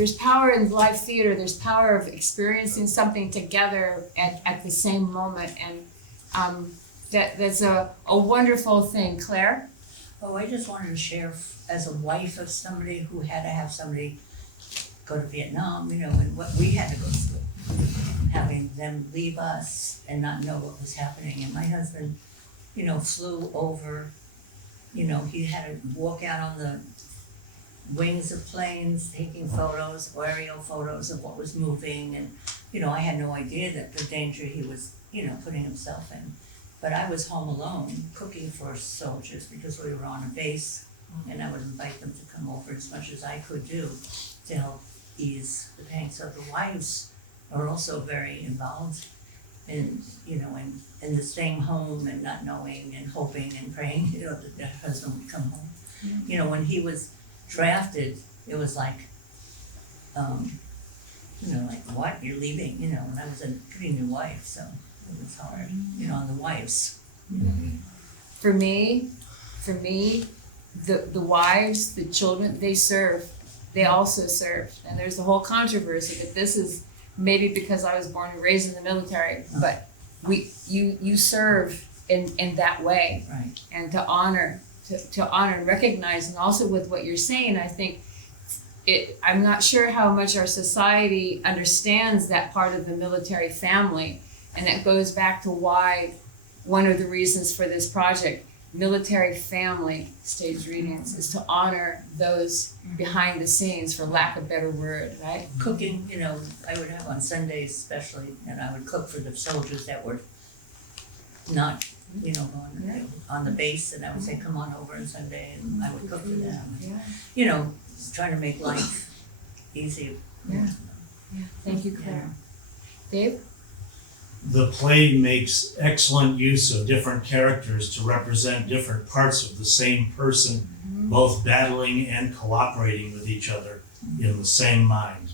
in live theater. There's power of experiencing something together at the same moment, and that's a wonderful thing. Claire? Oh, I just wanted to share as a wife of somebody who had to have somebody go to Vietnam, and what we had to go through, having them leave us and not know what was happening. And my husband, flew over, he had to walk out on the wings of planes, taking photos, aerial photos of what was moving, and I had no idea that the danger he was, putting himself in. But I was home alone, cooking for soldiers because we were on a base, and I would invite them to come over as much as I could do to help ease the pain. So the wives are also very involved in, in the staying home and not knowing and hoping and praying, that their husband would come home. When he was drafted, it was like, like, what, you're leaving, and I was a pretty new wife, so it was hard, on the wives. For me, the wives, the children, they also serve, and there's the whole controversy, but this is maybe because I was born and raised in the military, but you serve in that way, Right. and to honor and recognize, and also with what you're saying, I think I'm not sure how much our society understands that part of the military family, and that goes back to why one of the reasons for this project. military family stage readings is to honor those behind the scenes, for lack of a better word, right? Cooking, you know, I would have on Sundays especially, and I would cook for the soldiers that were not, you know, on the base, and I would say, come on over on Sunday, and I would cook for them. Yeah. You know, trying to make life easy. Yeah. Thank you, Claire. Dave? The play makes excellent use of different characters to represent different parts of the same person, both battling and cooperating with each other in the same mind.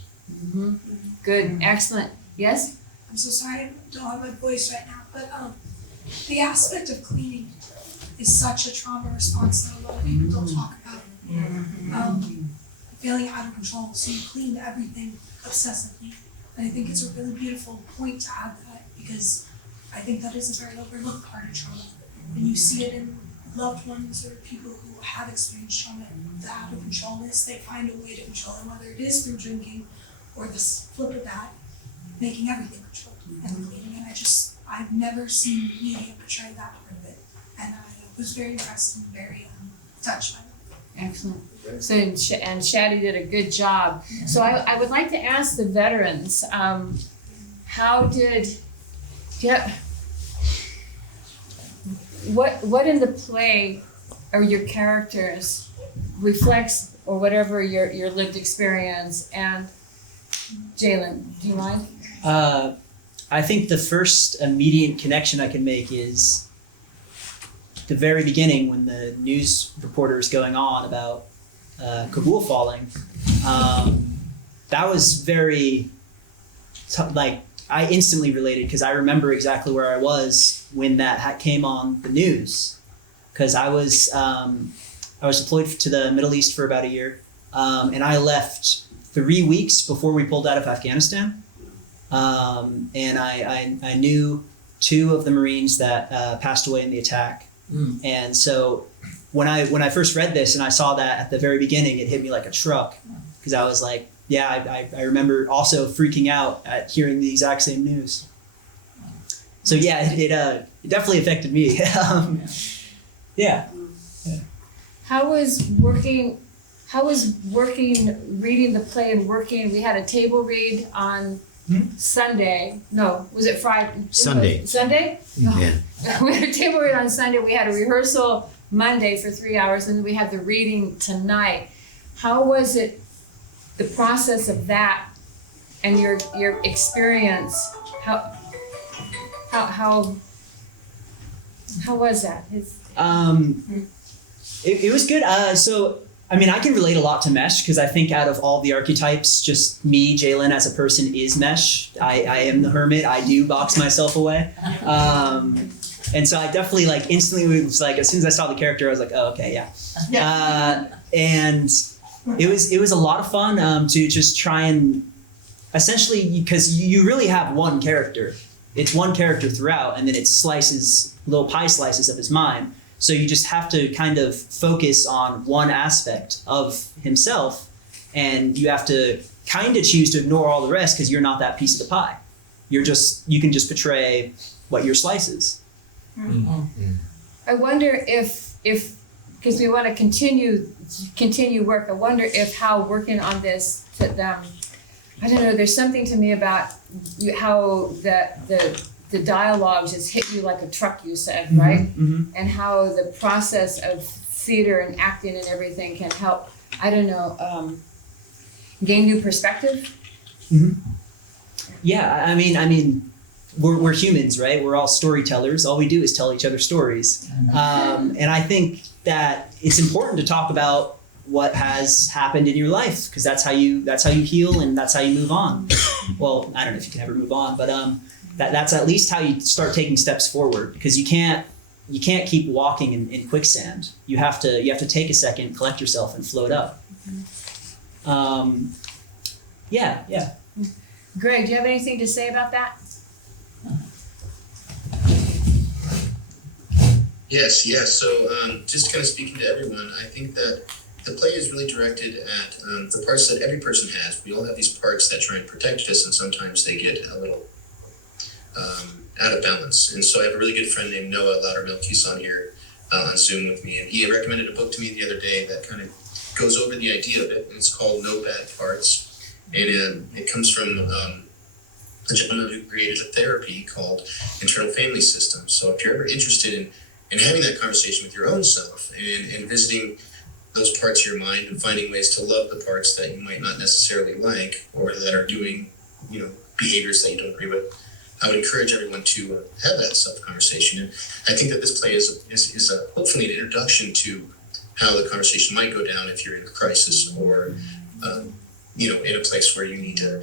Good, excellent. Yes? I'm so sorry I don't have my voice right now, but the aspect of cleaning is such a trauma response that a lot of people don't talk about. Feeling out of control, so you clean everything obsessively. And I think it's a really beautiful point to add that, because I think that is a very overlooked part of trauma. And you see it in loved ones or people who have experienced trauma, and the out of controlness, they find a way to control it, whether it is through drinking or the flip of that, making everything controlled and cleaning. And I've never seen media portray that part of it. And I was very impressed and very touched by that. Excellent. So, and Shadi did a good job. So I would like to ask the veterans, what in the play or your characters reflects, or whatever your lived experience? And Jalen, do you mind? I think the first immediate connection I can make is the very beginning, when the news reporter is going on about Kabul falling. That was very, I instantly related, because I remember exactly where I was when that came on the news. Because I was deployed to the Middle East for about a year, and I left 3 weeks before we pulled out of Afghanistan. And I knew 2 of the Marines that passed away in the attack. And so when I first read this and I saw that at the very beginning, it hit me like a truck, because I was like, yeah, I remember also freaking out at hearing the exact same news. So yeah, it definitely affected me. Yeah. How was working, reading the play and working? We had a table read on Sunday. No, was it Friday? Sunday. Sunday? Yeah. We had a table read on Sunday. We had a rehearsal Monday for 3 hours, and then we had the reading tonight. How was it, the process of that, and your experience? How was that? It was good. So, I mean, I can relate a lot to Mesh, because I think out of all the archetypes, just me, Jalen, as a person is Mesh. I am the hermit. I do box myself away. And so I definitely instantly was like, as soon as I saw the character, I was like, oh, okay, yeah. And it was a lot of fun to just try and essentially, because you really have one character. It's one character throughout, and then it slices, little pie slices of his mind. So you just have to kind of focus on one aspect of himself, and you have to kind of choose to ignore all the rest, because you're not that piece of the pie. You can just portray what your slice is. I wonder if because we want to continue work. I wonder if how working on this to them. I don't know. There's something to me about how the dialogue just hit you like a truck, you said, right? And how the process of theater and acting and everything can help, I don't know, gain new perspective. Yeah, I mean, we're humans, right? We're all storytellers. All we do is tell each other stories. And I think that it's important to talk about what has happened in your life, because that's how you heal, and that's how you move on. Well, I don't know if you can ever move on, but that's at least how you start taking steps forward, because you can't keep walking in quicksand. You have to take a second, collect yourself, and float up. Yeah. Greg, do you have anything to say about that? Yes. So just kind of speaking to everyone, I think that the play is really directed at the parts that every person has. We all have these parts that try and protect us, and sometimes they get a little out of balance. And so I have a really good friend named Noah Loudermilk. He's on here. on Zoom with me, and he recommended a book to me the other day that kind of goes over the idea of it, and it's called No Bad Parts, and it comes from a gentleman who created a therapy called internal family systems. So if you're ever interested in having that conversation with your own self and visiting those parts of your mind and finding ways to love the parts that you might not necessarily like or that are doing, behaviors that you don't agree with, I would encourage everyone to have that self-conversation. And I think that this play is hopefully an introduction to how the conversation might go down if you're in a crisis or, in a place where you need to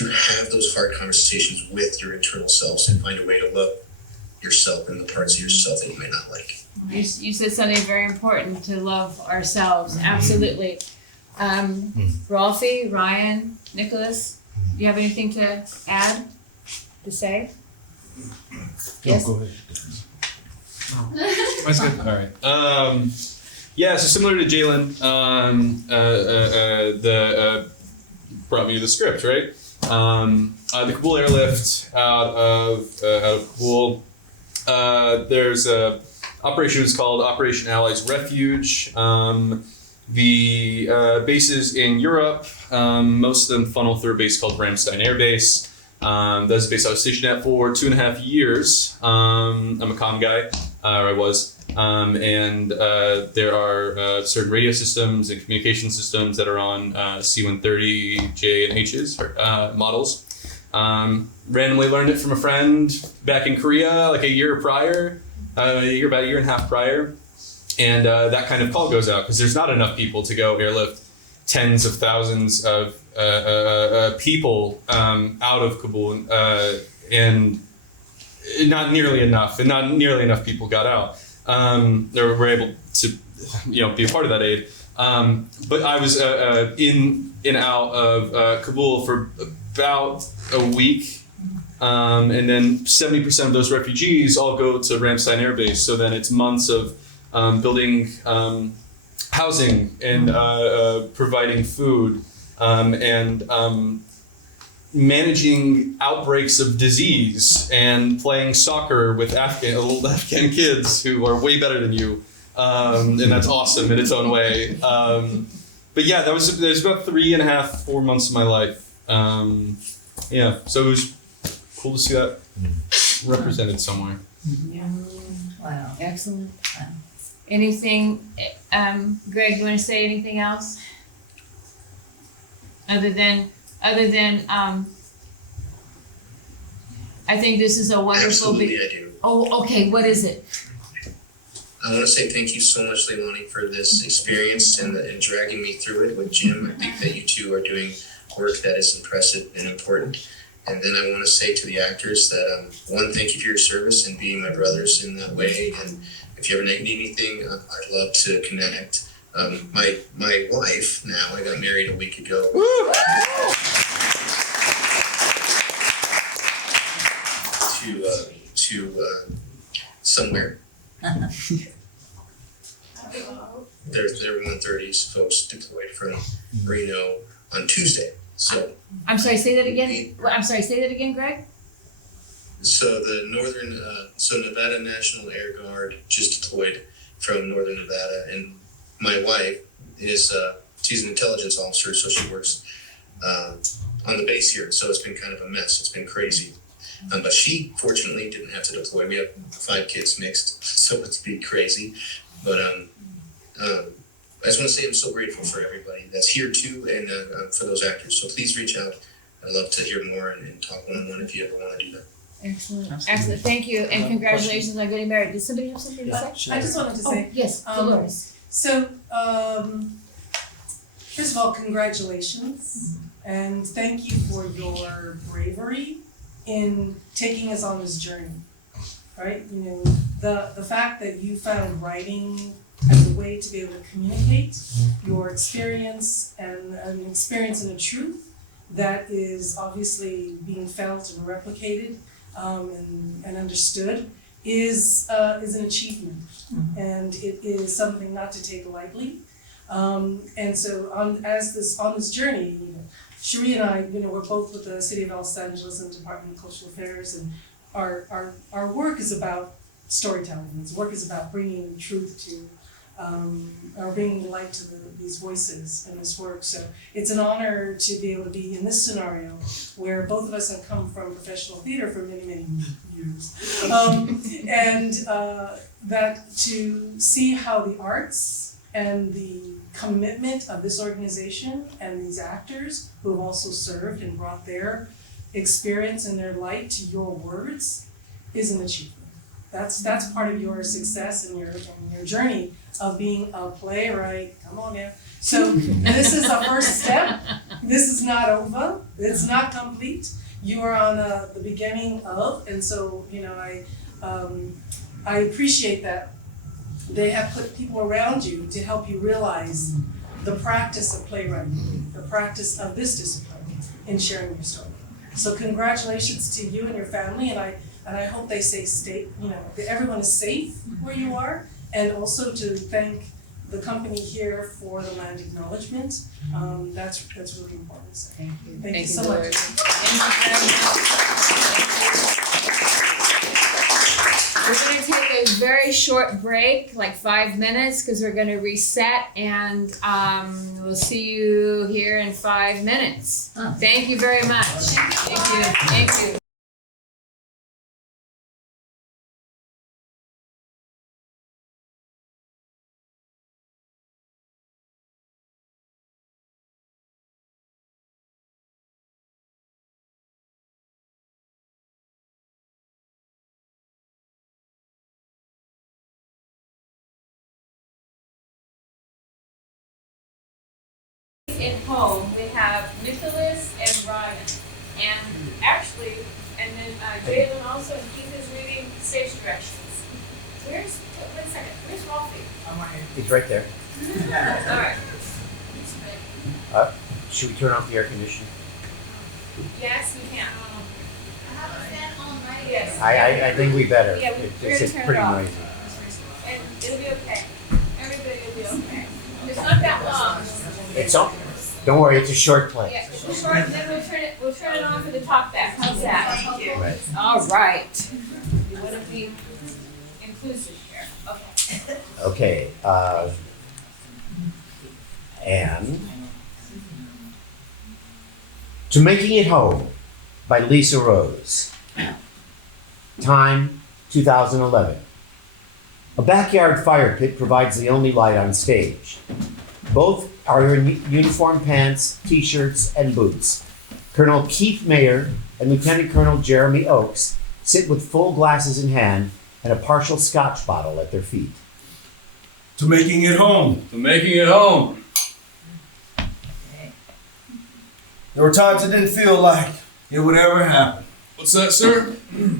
have those hard conversations with your internal selves and find a way to love yourself and the parts of yourself that you may not like. You said something very important, to love ourselves, absolutely. Rolfie, Ryan, Nicholas, do you have anything to add, to say? Yes? Go ahead. That's good. All right. So similar to Jalen, brought me to the script, right? The Kabul airlift out of Kabul. There's a operation was called Operation Allies Refuge. The bases in Europe, most of them funnel through a base called Ramstein Air Base. That's a base I was stationed at for 2.5 years. I'm a comm guy, or I was. And there are certain radio systems and communication systems that are on C-130J and H's models. Randomly learned it from a friend back in Korea, like about a year and a half prior. And that kind of call goes out because there's not enough people to go airlift tens of thousands of people out of Kabul, and not nearly enough people got out. They were able to, be a part of that aid. But I was in and out of Kabul for about a week. And then 70% of those refugees all go to Ramstein Air Base. So then it's months of building housing and providing food and managing outbreaks of disease and playing soccer with little Afghan kids who are way better than you. And that's awesome in its own way. But yeah, there's about 4 months of my life. So it was cool to see that represented somewhere. Yeah. Wow. Excellent. Wow. Anything, Greg, you want to say anything else? Other than, I think this is a wonderful. Absolutely, I do. Oh, okay. What is it? I want to say thank you so much, Leilani, for this experience and dragging me through it with Jim. I think that you two are doing work that is impressive and important. And then I want to say to the actors that, one, thank you for your service and being my brothers in that way. And if you ever need anything, I'd love to connect. My wife now, I got married a week ago. To somewhere. They're 130s folks deployed from Reno on Tuesday. So I'm sorry, say that again, Greg? So the Nevada National Air Guard just deployed from northern Nevada, and my wife is she's an intelligence officer, so she works on the base here. So it's been kind of a mess. It's been crazy. But she fortunately didn't have to deploy. We have 5 kids mixed, so it's been crazy. But I just want to say I'm so grateful for everybody that's here too, and for those actors. So please reach out. I'd love to hear more and talk one-on-one if you ever want to do that. Excellent. Excellent. Thank you, and congratulations on getting married. Did somebody have something to say? I just wanted to say. Yes, Dolores. So, first of all, congratulations, and thank you for your bravery in taking us on this journey, right? The fact that you found writing as a way to be able to communicate your experience and an experience and a truth that is obviously being felt and replicated and understood is an achievement, and it is something not to take lightly. And so on this journey, Cherie and I, we're both with the City of Los Angeles and Department of Cultural Affairs, and our work is about storytelling. His work is about bringing truth to, or bringing light to these voices in this work. So it's an honor to be able to be in this scenario where both of us have come from professional theater for many, many years. And that to see how the arts and the commitment of this organization and these actors who have also served and brought their experience and their light to your words is an achievement. That's part of your success and your journey of being a playwright. Come on now. So this is a first step. This is not over. It's not complete. You are on the beginning of, and so I appreciate that they have put people around you to help you realize the practice of playwriting, the practice of this discipline in sharing your story. So congratulations to you and your family, and I hope they stay, that everyone is safe where you are, and also to thank the company here for the land acknowledgement. That's really important. So Thank you. Thank you so much. Thank you very much. We're going to take a very short break, like 5 minutes, because we're going to reset, and we'll see you here in 5 minutes. Thank you very much. Thank you. Thank you. In home, we have Nicholas and Ryan, and actually, and then Jalen also, and Keith is reading stage directions. Wait a second, where's Ralphie? He's right there. All right. Should we turn off the air conditioning? Yes, we can. I have a fan on, right? Yes. I think we better. Yeah, we're gonna turn it pretty off. noisy. And it'll be okay. Everybody will be okay. It's not that long. It's on. Don't worry, it's a short play. Yeah, it's a short, and then we'll turn it on for the talk back. How's that? Thank you. Right. All right. You want to be inclusive here. Okay. Okay. And To Making It Home by Lisa Rose. Time 2011. A backyard fire pit provides the only light on stage. Both are in uniform pants, t-shirts, and boots. Colonel Keith Mayer and Lieutenant Colonel Jeremy Oakes sit with full glasses in hand and a partial scotch bottle at their feet. To Making It Home. To Making It Home. There were times it didn't feel like it would ever happen. What's that, sir?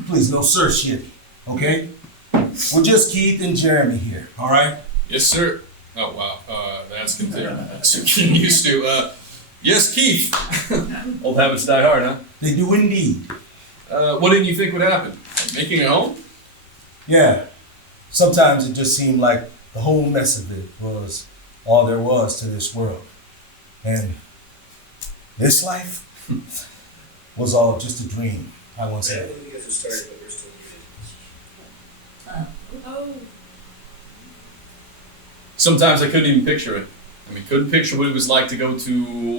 Please, no sir shit, okay? We're just Keith and Jeremy here, all right? Yes, sir. Oh, wow. That's getting used to. Yes, Keith. Old habits die hard, huh? They do indeed. What didn't you think would happen? Making it home? Yeah. Sometimes it just seemed like the whole mess of it was all there was to this world. And this life was all just a dream, I once I said. think you guys are started, but we're still muted. Oh. Sometimes I couldn't even picture it. I mean, couldn't picture what it was like to go to,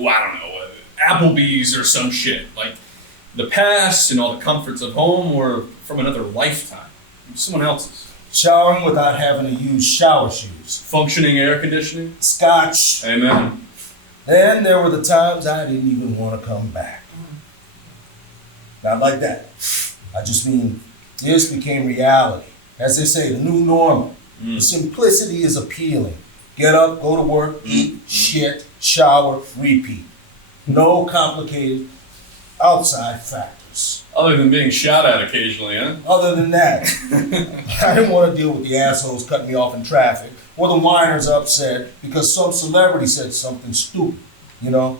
I don't know, Applebee's or some shit. Like the past and all the comforts of home or from another lifetime. Someone else's. Showering without having to use shower shoes. Functioning air conditioning. Scotch. Amen. Then there were the times I didn't even want to come back. Not like that. I just mean, this became reality. As they say, the new normal. The simplicity is appealing. Get up, go to work, eat, shit, shower, repeat. No complicated outside factors. Other than being shot at occasionally, huh? Other than that, I didn't want to deal with the assholes cutting me off in traffic or the whiners upset because some celebrity said something stupid, you know?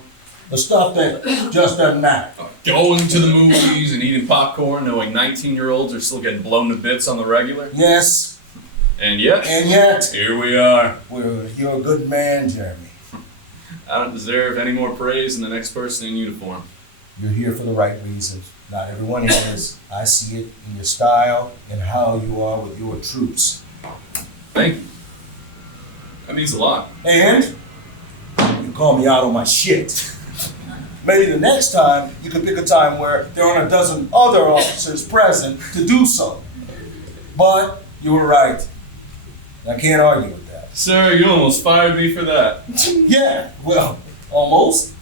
The stuff that just doesn't matter. Going to the movies and eating popcorn knowing 19-year-olds are still getting blown to bits on the regular. Yes. And yet, here we are. You're a good man, Jeremy. I don't deserve any more praise than the next person in uniform. You're here for the right reasons. Not everyone is. I see it in your style and how you are with your troops. Thank you. That means a lot. And you call me out on my shit. Maybe the next time you could pick a time where there aren't a dozen other officers present to do so. But you were right. I can't argue with that. Sir, you almost fired me for that. Yeah, well, almost.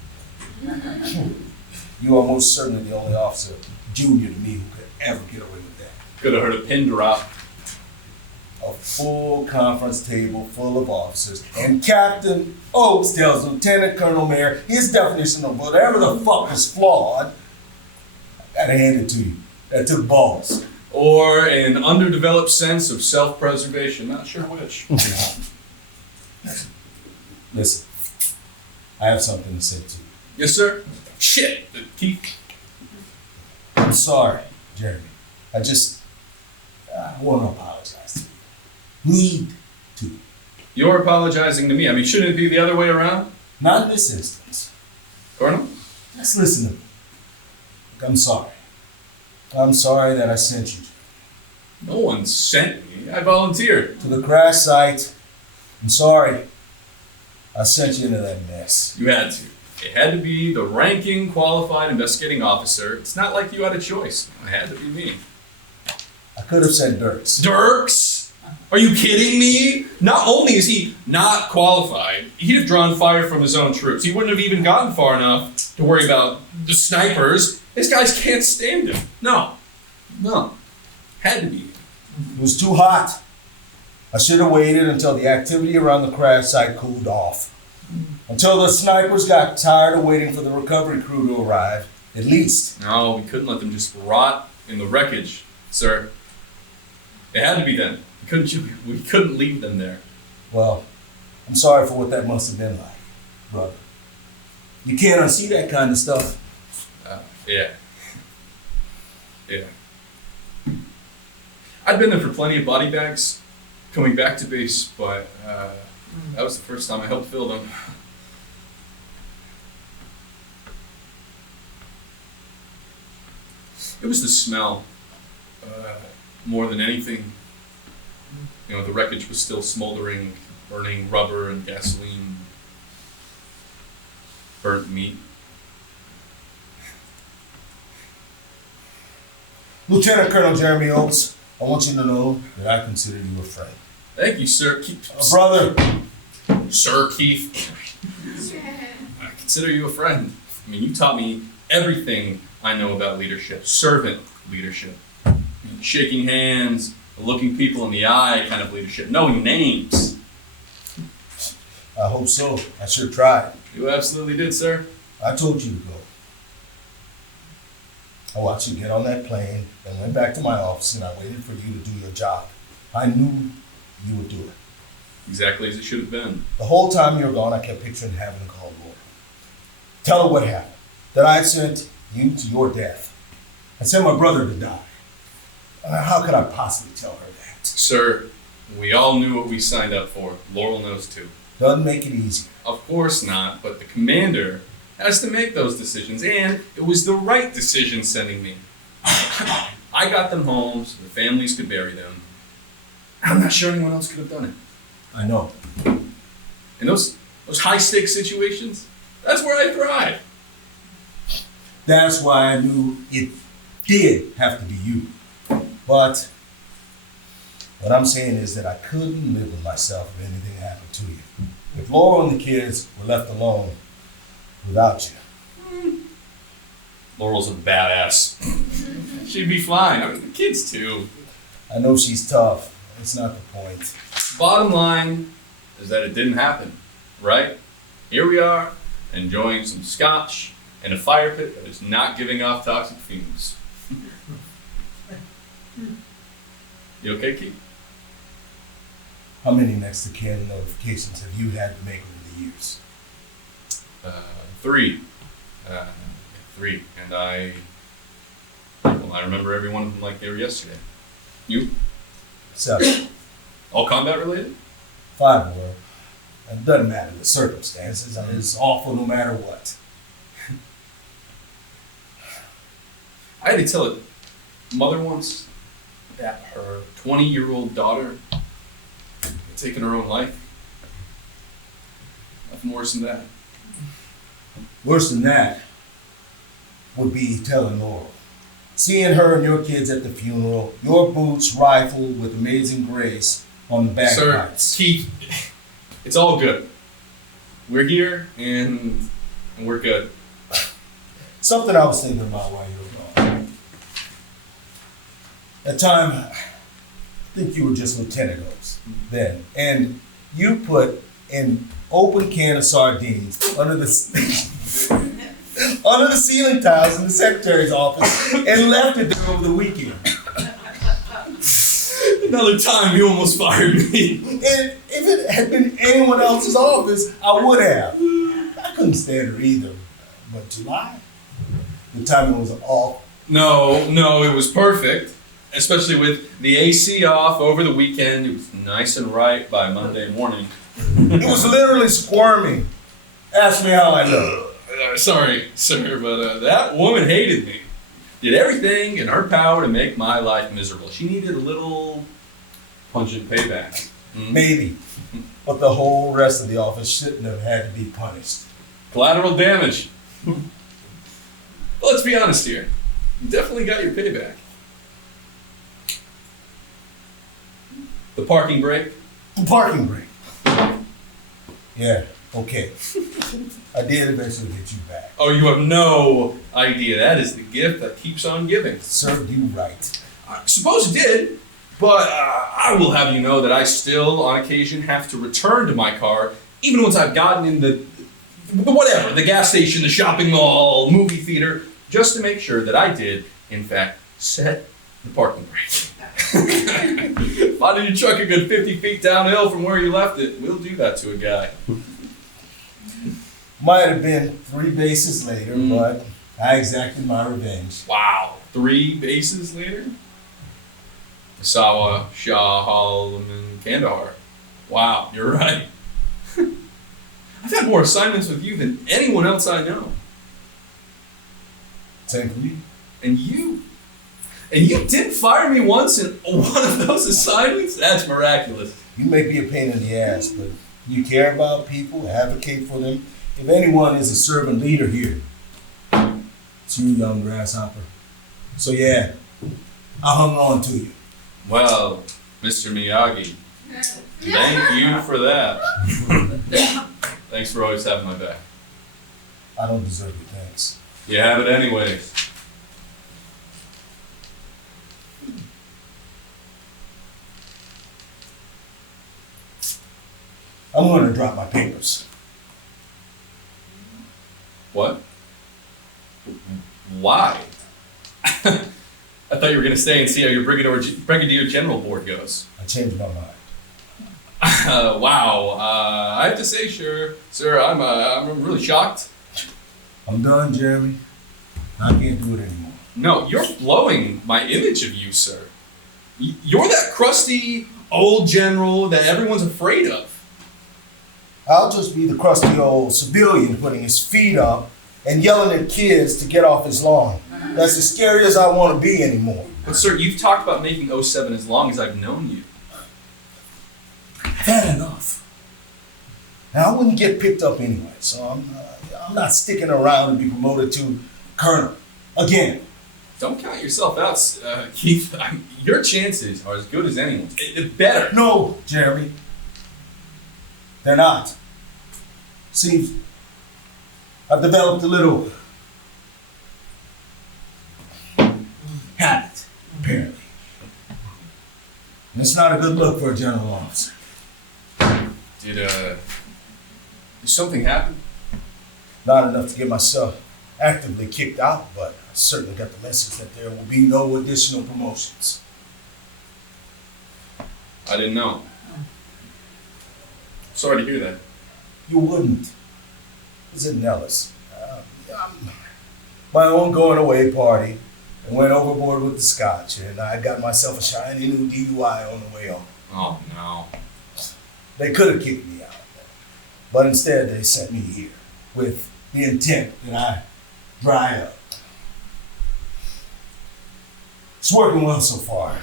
You are most certainly the only officer junior to me who could ever get away with that. Could have heard a pin drop. A full conference table full of officers, and Captain Oates tells Lieutenant Colonel Mayer his definition of whatever the fuck is flawed. I gotta hand it to you. That took balls. Or an underdeveloped sense of self-preservation. Not sure which. Listen, I have something to say to you. Yes, sir. Shit. The teeth. I'm sorry, Jeremy. I want to apologize to you. Need to. You're apologizing to me. I mean, shouldn't it be the other way around? Not in this instance. Colonel? Just listen to me. Look, I'm sorry. I'm sorry that I sent you No one sent me. I volunteered. to the crash site. I'm sorry I sent you into that mess. You had to. It had to be the ranking qualified investigating officer. It's not like you had a choice. It had to be me. I could have sent Dirks. Dirks? Are you kidding me? Not only is he not qualified, he'd have drawn fire from his own troops. He wouldn't have even gotten far enough to worry about the snipers. These guys can't stand him. No. Had to be. It was too hot. I should have waited until the activity around the crash site cooled off. Until the snipers got tired of waiting for the recovery crew to arrive, at least. No, we couldn't let them just rot in the wreckage, sir. It had to be them. We couldn't leave them there. Well, I'm sorry for what that must have been like, brother. You can't unsee that kind of stuff. Yeah. I'd been there for plenty of body bags coming back to base, but that was the first time I helped fill them. It was the smell, more than anything. You know, the wreckage was still smoldering, burning rubber and gasoline, burnt meat. Lieutenant Colonel Jeremy Oates, I want you to know that I consider you a friend. Thank you, sir. Brother. Sir Keith. I consider you a friend. I mean, you taught me everything I know about leadership, servant leadership. I mean, shaking hands, looking people in the eye kind of leadership, knowing names. I hope so. I sure tried. You absolutely did, sir. I told you to go. I watched you get on that plane and went back to my office and I waited for you to do your job. I knew you would do it. Exactly as it should have been. The whole time you were gone, I kept picturing having to call Laura. Tell her what happened. That I sent you to your death. I sent my brother to die. How could I possibly tell her that? Sir, we all knew what we signed up for. Laurel knows too. Doesn't make it easy. Of course not, but the commander has to make those decisions, and it was the right decision sending me. I got them home so the families could bury them. I'm not sure anyone else could have done it. I know. In those high stakes situations, that's where I thrive. That's why I knew it did have to be you. But what I'm saying is that I couldn't live with myself if anything happened to you. If Laura and the kids were left alone without you. Laurel's a badass. She'd be fine. I mean, the kids too. I know she's tough. That's not the point. Bottom line is that it didn't happen, right? Here we are, enjoying some scotch in a fire pit that is not giving off toxic fumes. You okay, Keith? How many next to kin notifications have you had to make over the years? 3. 3. And I remember every one of them like they were yesterday. You? 7. All combat related? 5 were. It doesn't matter the circumstances. It's awful no matter what. I had to tell a mother once that her 20-year-old daughter had taken her own life. Nothing worse than that. Worse than that would be telling Laurel. Seeing her and your kids at the funeral, your boots rifled with amazing grace on the back Sir, lights. Keith, it's all good. We're here and we're good. Something I was thinking about while you were gone. At time, I think you were just Lieutenant Oaks then, and you put an open can of sardines under the under the ceiling tiles in the secretary's office and left it there over the weekend. Another time you almost fired me. And if it had been anyone else's office, I would have. I couldn't stand her either. But July, the timing was off. No, it was perfect. Especially with the AC off over the weekend. It was nice and right by Monday morning. It was literally squirming. Ask me how I know. Sorry, sir, but that woman hated me. Did everything in her power to make my life miserable. She needed a little pungent payback. Maybe. But the whole rest of the office shouldn't have had to be punished. Collateral damage. Well, let's be honest here. You definitely got your payback. The parking brake? The parking brake. Yeah, okay. I did eventually get you back. Oh, you have no idea. That is the gift that keeps on giving. Served you right. I suppose it did, but I will have you know that I still, on occasion, have to return to my car, even once I've gotten in the whatever, the gas station, the shopping mall, movie theater, just to make sure that I did, in fact, set the parking brake. Finding your truck a good 50 feet downhill from where you left it, we'll do that to a guy. Might have been 3 bases later, but I exacted my revenge. Wow, 3 bases later? Asawa, Shah, Holloman, Kandahar. Wow, you're right. I've had more assignments with you than anyone else I know. Same for you. And you did fire me once in one of those assignments? That's miraculous. You may be a pain in the ass, but you care about people, advocate for them. If anyone is a servant leader here, it's you, young grasshopper. So yeah, I hung on to you. Well, Mr. Miyagi, thank you for that. Thanks for always having my back. I don't deserve your thanks. You have it anyways. I'm going to drop my papers. What? Why? I thought you were going to stay and see how your Brigadier General board goes. I changed my mind. Wow. I have to say, sir, I'm really shocked. I'm done, Jeremy. I can't do it anymore. No, you're blowing my image of you, sir. You're that crusty old general that everyone's afraid of. I'll just be the crusty old civilian putting his feet up and yelling at kids to get off his lawn. That's as scary as I want to be anymore. But sir, you've talked about making 07 as long as I've known you. I've had enough. Now, I wouldn't get picked up anyway, so I'm not sticking around to be promoted to colonel again. Don't count yourself out, Keith. Your chances are as good as anyone's. Better. No, Jeremy. They're not. See, I've developed a little habit, apparently. And it's not a good look for a general officer. Did something happen? Not enough to get myself actively kicked out, but I certainly got the message that there will be no additional promotions. I didn't know. Sorry to hear that. You wouldn't. It was in Nellis. My own going away party, and went overboard with the scotch, and I got myself a shiny new DUI on the way home. Oh, no. They could have kicked me out, but instead they sent me here with the intent that I dry up. It's working well so far,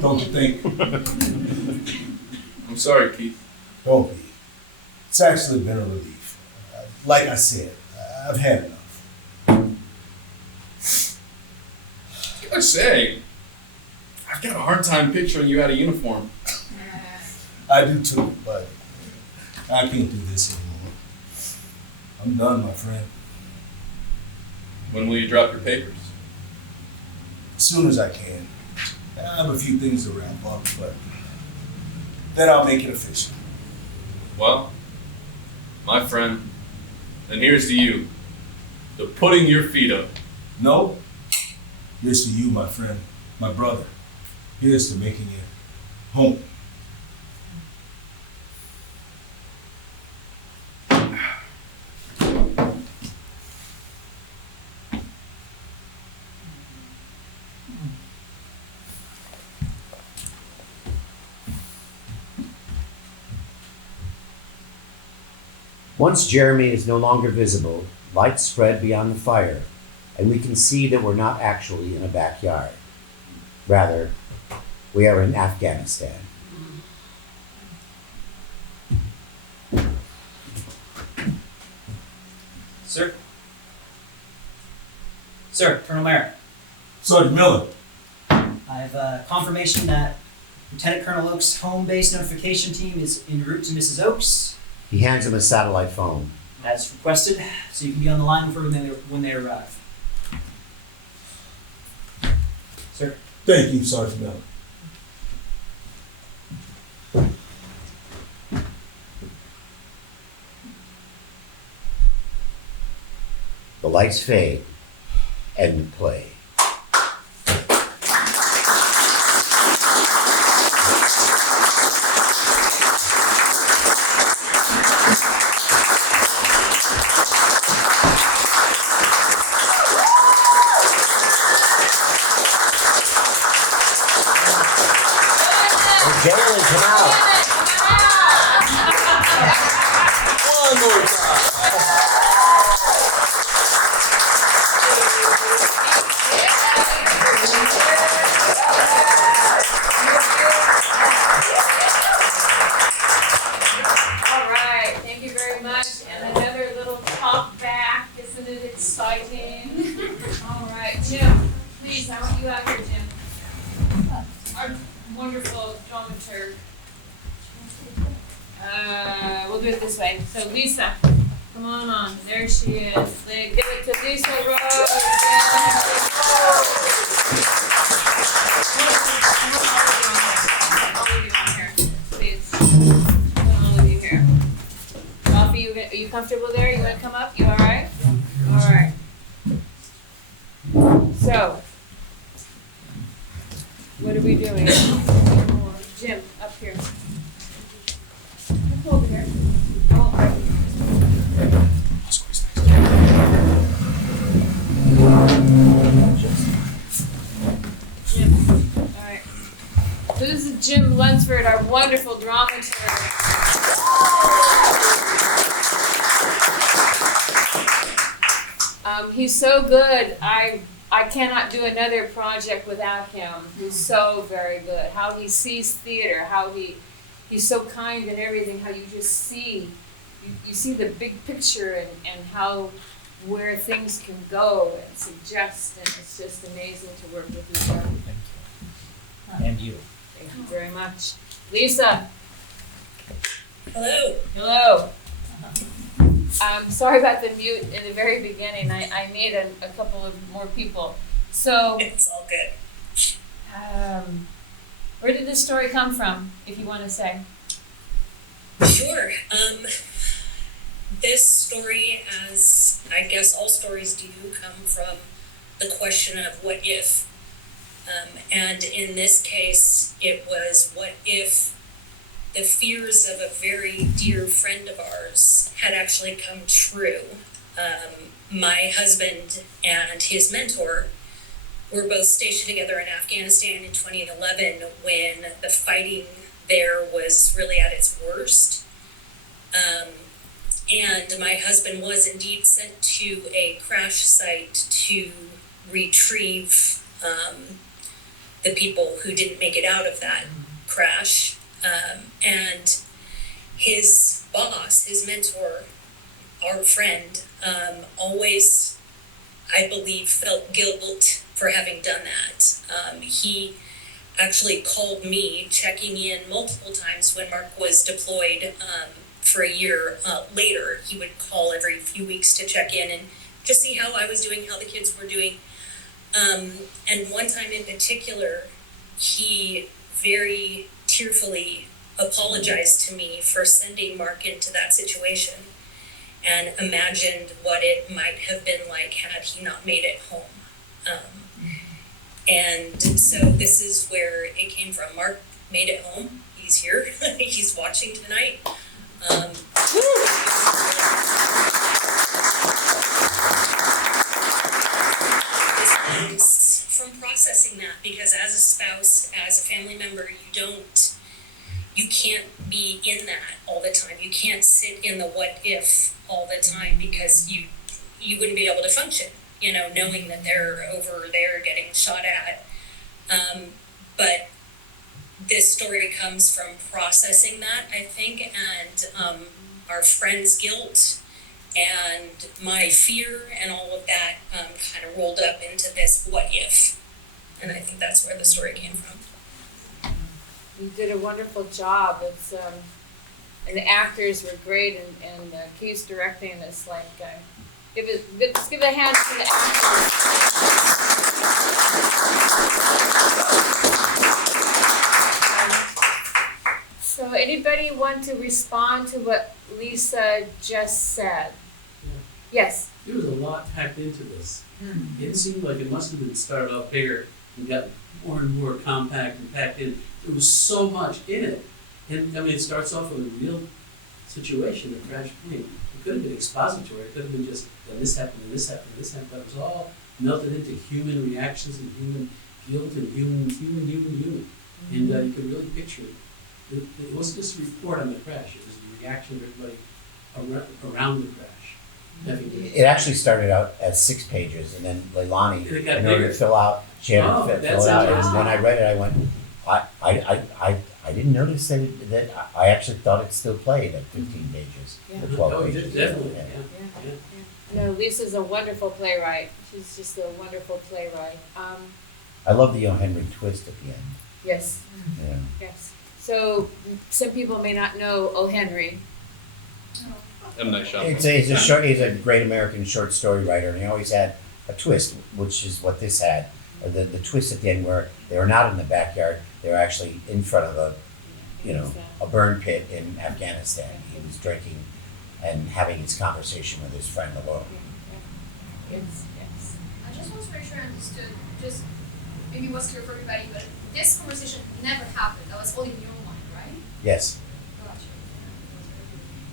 don't you think? I'm sorry, Keith. Don't be. It's actually been a relief. Like I said, I've had enough. I gotta say, I've got a hard time picturing you out of uniform. I do too, but I can't do this anymore. I'm done, my friend. When will you drop your papers? As soon as I can. I have a few things to wrap up, but then I'll make it official. Well, my friend, then here's to you. The putting your feet up. No, here's to you, my friend, my brother. Here's to making it home. Once Jeremy is no longer visible, lights spread beyond the fire, and we can see that we're not actually in a backyard. Rather, we are in Afghanistan. Sir? Sir, Colonel Merritt. Sergeant Miller. I have confirmation that Lieutenant Colonel Oak's home base notification team is en route to Mrs. Oak's, He hands him a satellite phone. as requested, so you can be on the line for when they arrive. Sir? Thank you, Sergeant Miller. The lights fade, and we play. Jalen, come out. One more time. All right, thank you very much. And another little talk back, isn't it exciting? All right, Jim, please, I want you out here, Jim. Our wonderful dramaturg. We'll do it this way. So Lisa, come on. There she is. Give it to Lisa Rose. All of you on here, please. All of you here. Ralphie, are you comfortable there? You want to come up? You all right? All right. So, what are we doing? Jim, up here. Come over here. Come over. Jim, all right. So this is Jim Lunsford, our wonderful dramaturg. He's so good. I cannot do another project without him. He's so very good. How he sees theater, how he's so kind and everything, how you just see, you see the big picture and how, where things can go and suggest, and it's just amazing to work with each other. And you. Thank you very much. Lisa. Hello. Hello. Sorry about the mute in the very beginning. I need a couple of more people. So. It's all good. Where did this story come from, if you want to say? Sure. This story, as I guess all stories do, come from the question of what if. And in this case, it was what if the fears of a very dear friend of ours had actually come true. My husband and his mentor were both stationed together in Afghanistan in 2011 when the fighting there was really at its worst. And my husband was indeed sent to a crash site to retrieve the people who didn't make it out of that crash. And his boss, his mentor, our friend, always, I believe, felt guilt for having done that. He actually called me, checking in multiple times when Mark was deployed for a year later. He would call every few weeks to check in and just see how I was doing, how the kids were doing. And one time in particular, he very tearfully apologized to me for sending Mark into that situation and imagined what it might have been like had he not made it home. And so this is where it came from. Mark made it home. He's here. He's watching tonight. This comes from processing that, because as a spouse, as a family member, you can't be in that all the time. You can't sit in the what if all the time, because you wouldn't be able to function, knowing that they're over there getting shot at. But this story comes from processing that, I think, and our friend's guilt and my fear and all of that kind of rolled up into this what if. And I think that's where the story came from. You did a wonderful job. It's and the actors were great, and Keith's directing this. Let's give a hand to the actors. So, anybody want to respond to what Lisa just said? Yes. There was a lot packed into this. It seemed like it must have been started off bigger and got more and more compact and packed in. There was so much in it. And it starts off with a real situation, a crash plane. It could have been expository. It could have been just that this happened and this happened and this happened. But it was all melted into human reactions and human guilt and human. Mm-hmm. And you could really picture it. It wasn't just a report on the crash. It was the reaction of everybody around the crash. It actually started out as 6 pages, and then Leilani, in order to fill out, she had to fill it out. And when I read it, I went, I didn't notice that I actually thought it still played at 15 pages, or 12 pages. Definitely. No, Lisa's a wonderful playwright. She's just a wonderful playwright. I love the O. Henry twist at the end. Yes. Yeah. Yes. So some people may not know O. Henry. M. Night Shyamalan. He's a great American short story writer, and he always had a twist, which is what this had. The twist at the end where they were not in the backyard, they were actually in front of a burn pit in Afghanistan. He was drinking and having his conversation with his friend alone. Yes. I just want to make sure I understood, just maybe it was clear for everybody, but this conversation never happened. That was all in your mind, right? Yes.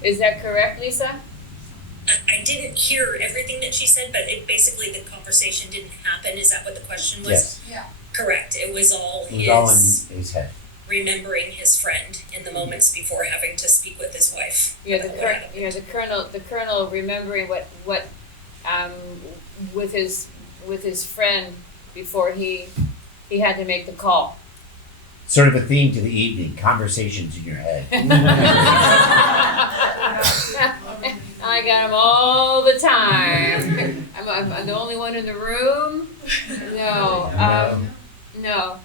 Is that correct, Lisa? I didn't hear everything that she said, but basically the conversation didn't happen. Is that what the question was? Yes. Yeah. Correct. It was all in his head. Remembering his friend in the moments before having to speak with his wife. The colonel remembering what with his friend before he had to make the call. Sort of a theme to the evening, conversations in your head. I got them all the time. I'm the only one in the room. No.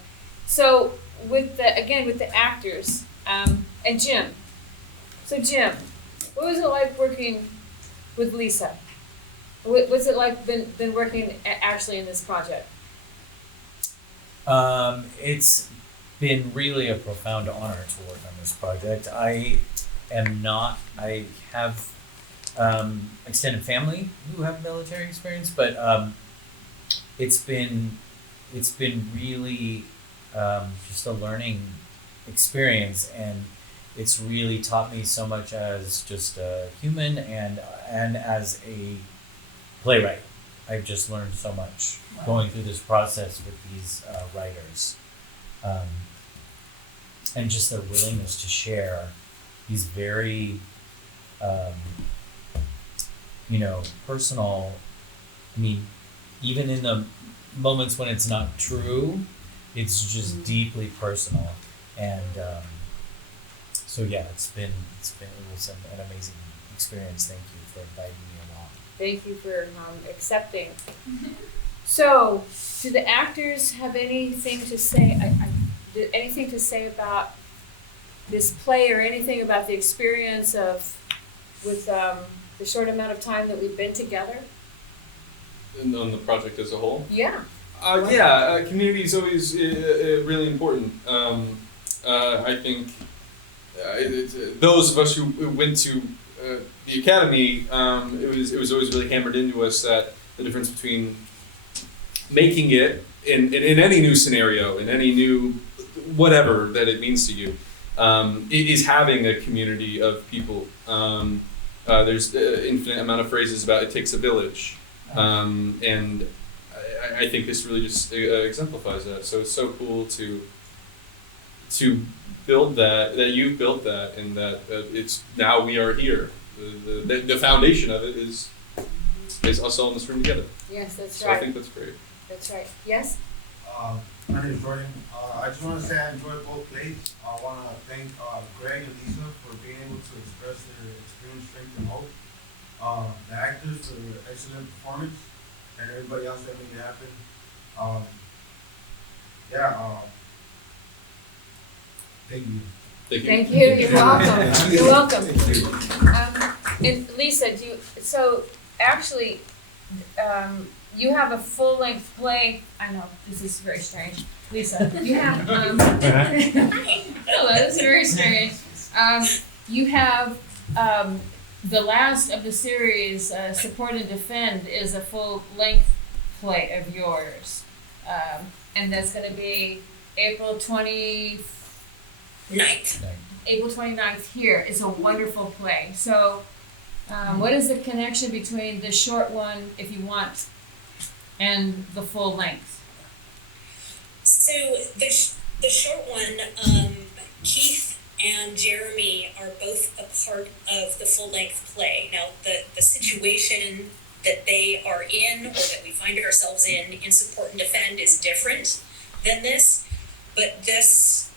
So with the actors and Jim. So Jim, what was it like working with Lisa? What's it like been working actually in this project? It's been really a profound honor to work on this project. I have extended family who have military experience, but it's been really just a learning experience, and it's really taught me so much as just a human and as a playwright. I've just learned so much going through this process with these writers, and just their willingness to share these very personal. I mean, even in the moments when it's not true, it's just deeply personal, and so yeah, it was an amazing experience. Thank you for inviting me along. Thank you for accepting. So, do the actors have anything to say? Anything to say about this play, or anything about the experience of with the short amount of time that we've been together? And on the project as a whole. Yeah. Community is always really important. I think those of us who went to the academy, it was always really hammered into us that the difference between making it in any new scenario, in any new whatever that it means to you, is having a community of people. There's an infinite amount of phrases about it takes a village, and I think this really just exemplifies that. So it's so cool to build that you've built that, and that it's now we are here. The foundation of it is us all in this room together. Yes, that's so right. I think that's great. That's right. Yes? My name is Jordan. I just want to say I enjoyed both plays. I want to thank Greg and Lisa for being able to express their experience, strength, and hope. The actors for their excellent performance, and everybody else that made it happen. Thank you. Thank you. You're welcome. You're welcome. And Lisa, actually, you have a full-length play. I know this is very strange, Lisa. You have. Hello, this is very strange. You have the last of the series, Support and Defend, is a full-length play of yours, and that's going to be April 29th. April 29th here. It's a wonderful play. So, what is the connection between the short one, if you want, and the full length? So the short one, Keith and Jeremy are both a part of the full length play. Now the situation that they are in, or that we find ourselves in Support and Defend, is different than this, but this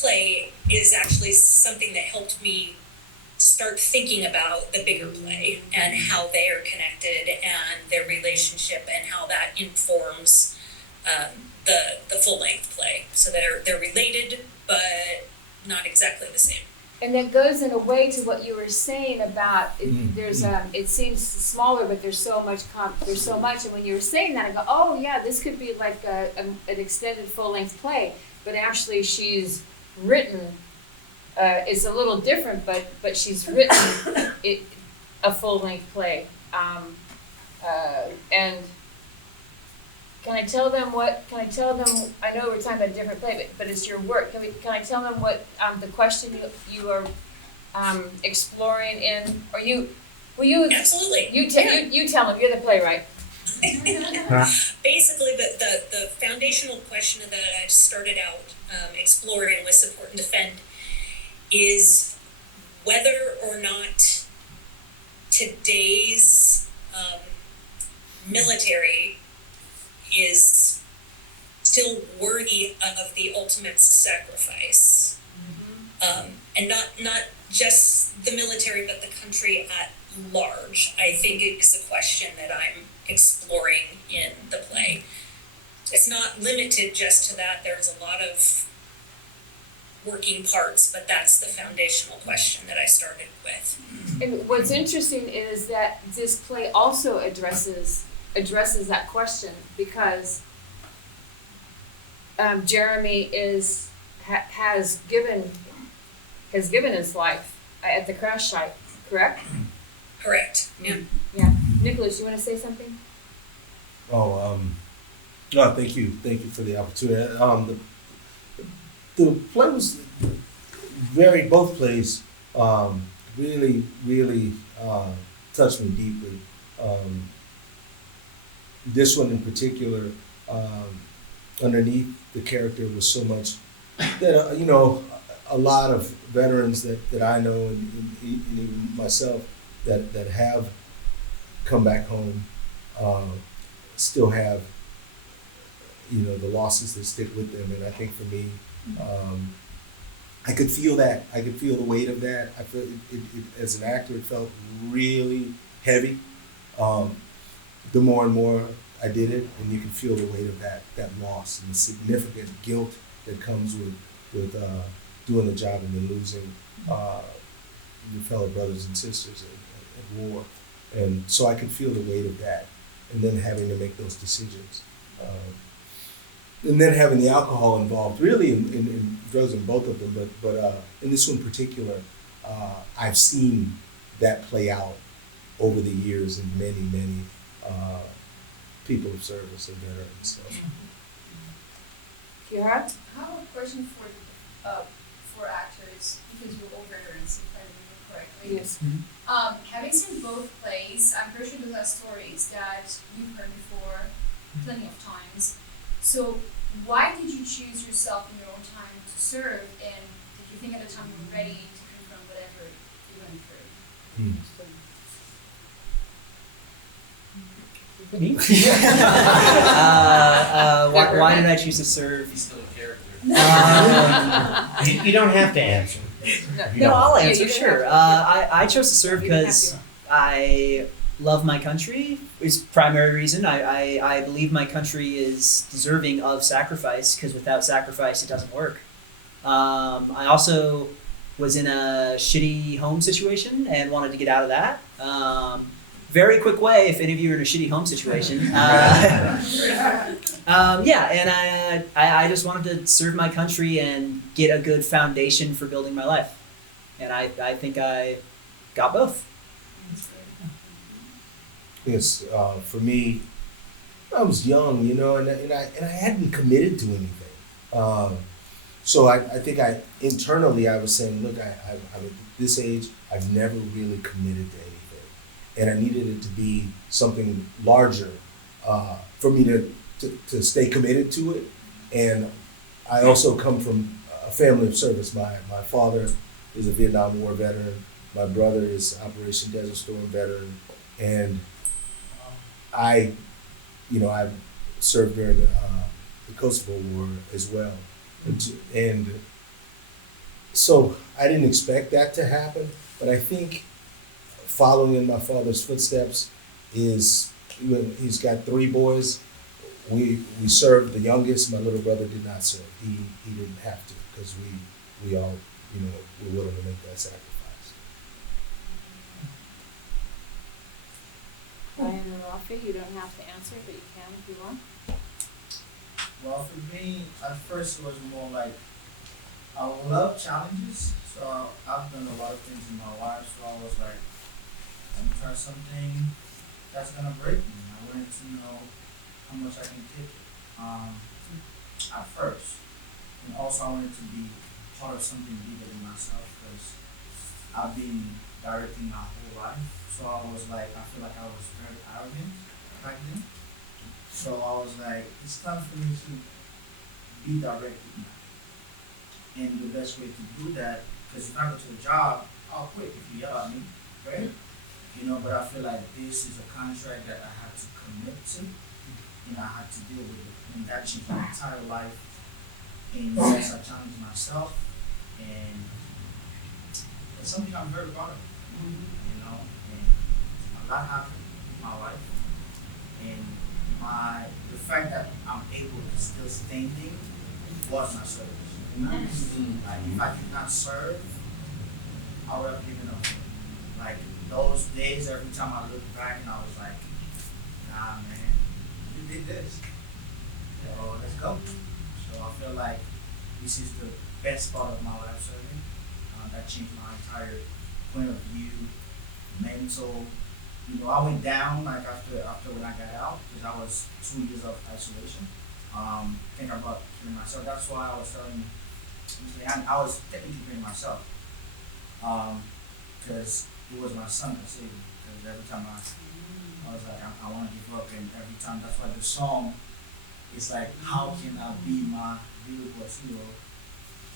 play is actually something that helped me start thinking about the bigger play and how they are connected and their relationship and how that informs the full length play. So they're related, but not exactly the same. And that goes in a way to what you were saying about it, there's it seems smaller, but there's so much. And when you were saying that, I go, oh yeah, this could be like an extended full length play. But actually, she's written. It's a little different, but she's written a full length play. And can I tell them what? Can I tell them? I know we're talking about a different play, but it's your work. Can I tell them what the question you are exploring in? Or you? Will you? Absolutely. You tell them. You're the playwright. Basically, the foundational question that I started out exploring with Support and Defend is whether or not today's military is still worthy of the ultimate sacrifice. And not just the military, but the country at large. I think it is a question that I'm exploring in the play. It's not limited just to that. There's a lot of working parts, but that's the foundational question that I started with. And what's interesting is that this play also addresses that question, because Jeremy has given his life at the crash site, correct? Correct. Yeah. Yeah. Nicholas, you want to say something? No, thank you for the opportunity. The play was both plays really touched me deeply. This one in particular, underneath the character was so much that, a lot of veterans that I know and even myself that have come back home still have, the losses that stick with them. And I think for me, I could feel that. I could feel the weight of that. I feel it as an actor, it felt really heavy. The more and more I did it, and you can feel the weight of that loss and the significant guilt that comes with doing the job and then losing your fellow brothers and sisters at war. And so I could feel the weight of that, and then having to make those decisions. And then having the alcohol involved, really in drugs in both of them, but in this one in particular, I've seen that play out over the years in many people of service and veterans. So. Kiara? I have a question for actors, because you're all veterans, if I remember correctly. Yes. Having seen both plays, I'm pretty sure those are stories that you've heard before plenty of times. So why did you choose yourself in your own time to serve, and did you think at the time you were ready to confront whatever you went through? Me? Why did I choose to serve? He's still a character. You don't have to answer. No, I'll Yeah, answer, you don't sure. have I chose to serve You don't have because to. I love my country. Is primary reason. I believe my country is deserving of sacrifice, because without sacrifice it doesn't work. I also was in a shitty home situation and wanted to get out of that. Very quick way, if any of you are in a shitty home situation. And I just wanted to serve my country and get a good foundation for building my life. And I think I got both. Yes, for me, I was young, and I hadn't committed to anything. So I think internally I was saying, look, I'm at this age, I've never really committed to anything. And I needed it to be something larger for me to stay committed to it. And I also come from a family of service. My father is a Vietnam War veteran. My brother is Operation Desert Storm veteran. And I served during the Kosovo War as well. And so I didn't expect that to happen, but I think following in my father's footsteps is, he's got 3 boys. We served. The youngest, my little brother, did not serve. He didn't have to, because we all, were willing to make that sacrifice. Ryan or Rafi, you don't have to answer, but you can if you want. Well, for me, at first it was more like, I love challenges, so I've done a lot of things in my life, so I was like, I'm gonna try something that's gonna break me. I wanted to know how much I can take it, at first. And also I wanted to be part of something bigger than myself, because I've been directing my whole life. So I was like, I feel like I was very arrogant back then. So I was like, it's time for me to be directed now. And the best way to do that, because if I go to a job, I'll quit if you yell at me, right? But I feel like this is a contract that I had to commit to, and I had to deal with it. And that changed my entire life. And yes, I challenged myself, and it's something I'm very proud of. And a lot happened in my life. And the fact that I'm able to still standing was my service. Like, if I could not serve, I would have given up. Like, those days, every time I look back, and I was like, nah, man, you did this. So let's go. So I feel like this is the best part of my life serving. That changed my entire point of view, mental. I went down like after when I got out, because I was 2 years of isolation. Thinking about killing myself. That's why I was telling you, I was technically killing myself. Because it was my son that saved me. Because every time I was like, I want to give up, and every time, that's why the song is like, how can I be my biggest hero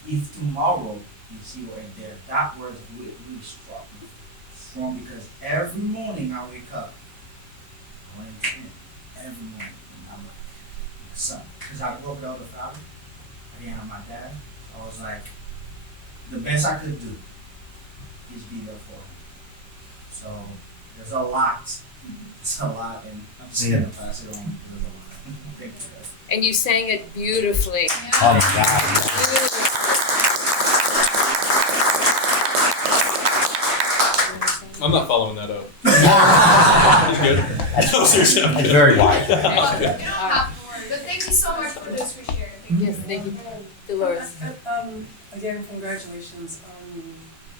if tomorrow is here and there? That was really struck me. Strong, because every morning I wake up, I want to every morning, and I'm like, son. Because I grew up without a father. I didn't have my dad. I was like, the best I could do is be there for him. So there's a lot. It's a lot, and I'm just gonna pass it on. There's a lot. Thank you, guys. And you sang it beautifully. Oh my God. I'm not following that up. That's good. That's very wise. You don't have more, but thank you so much for this, we shared. Yes, thank you. Dolores. Again, congratulations on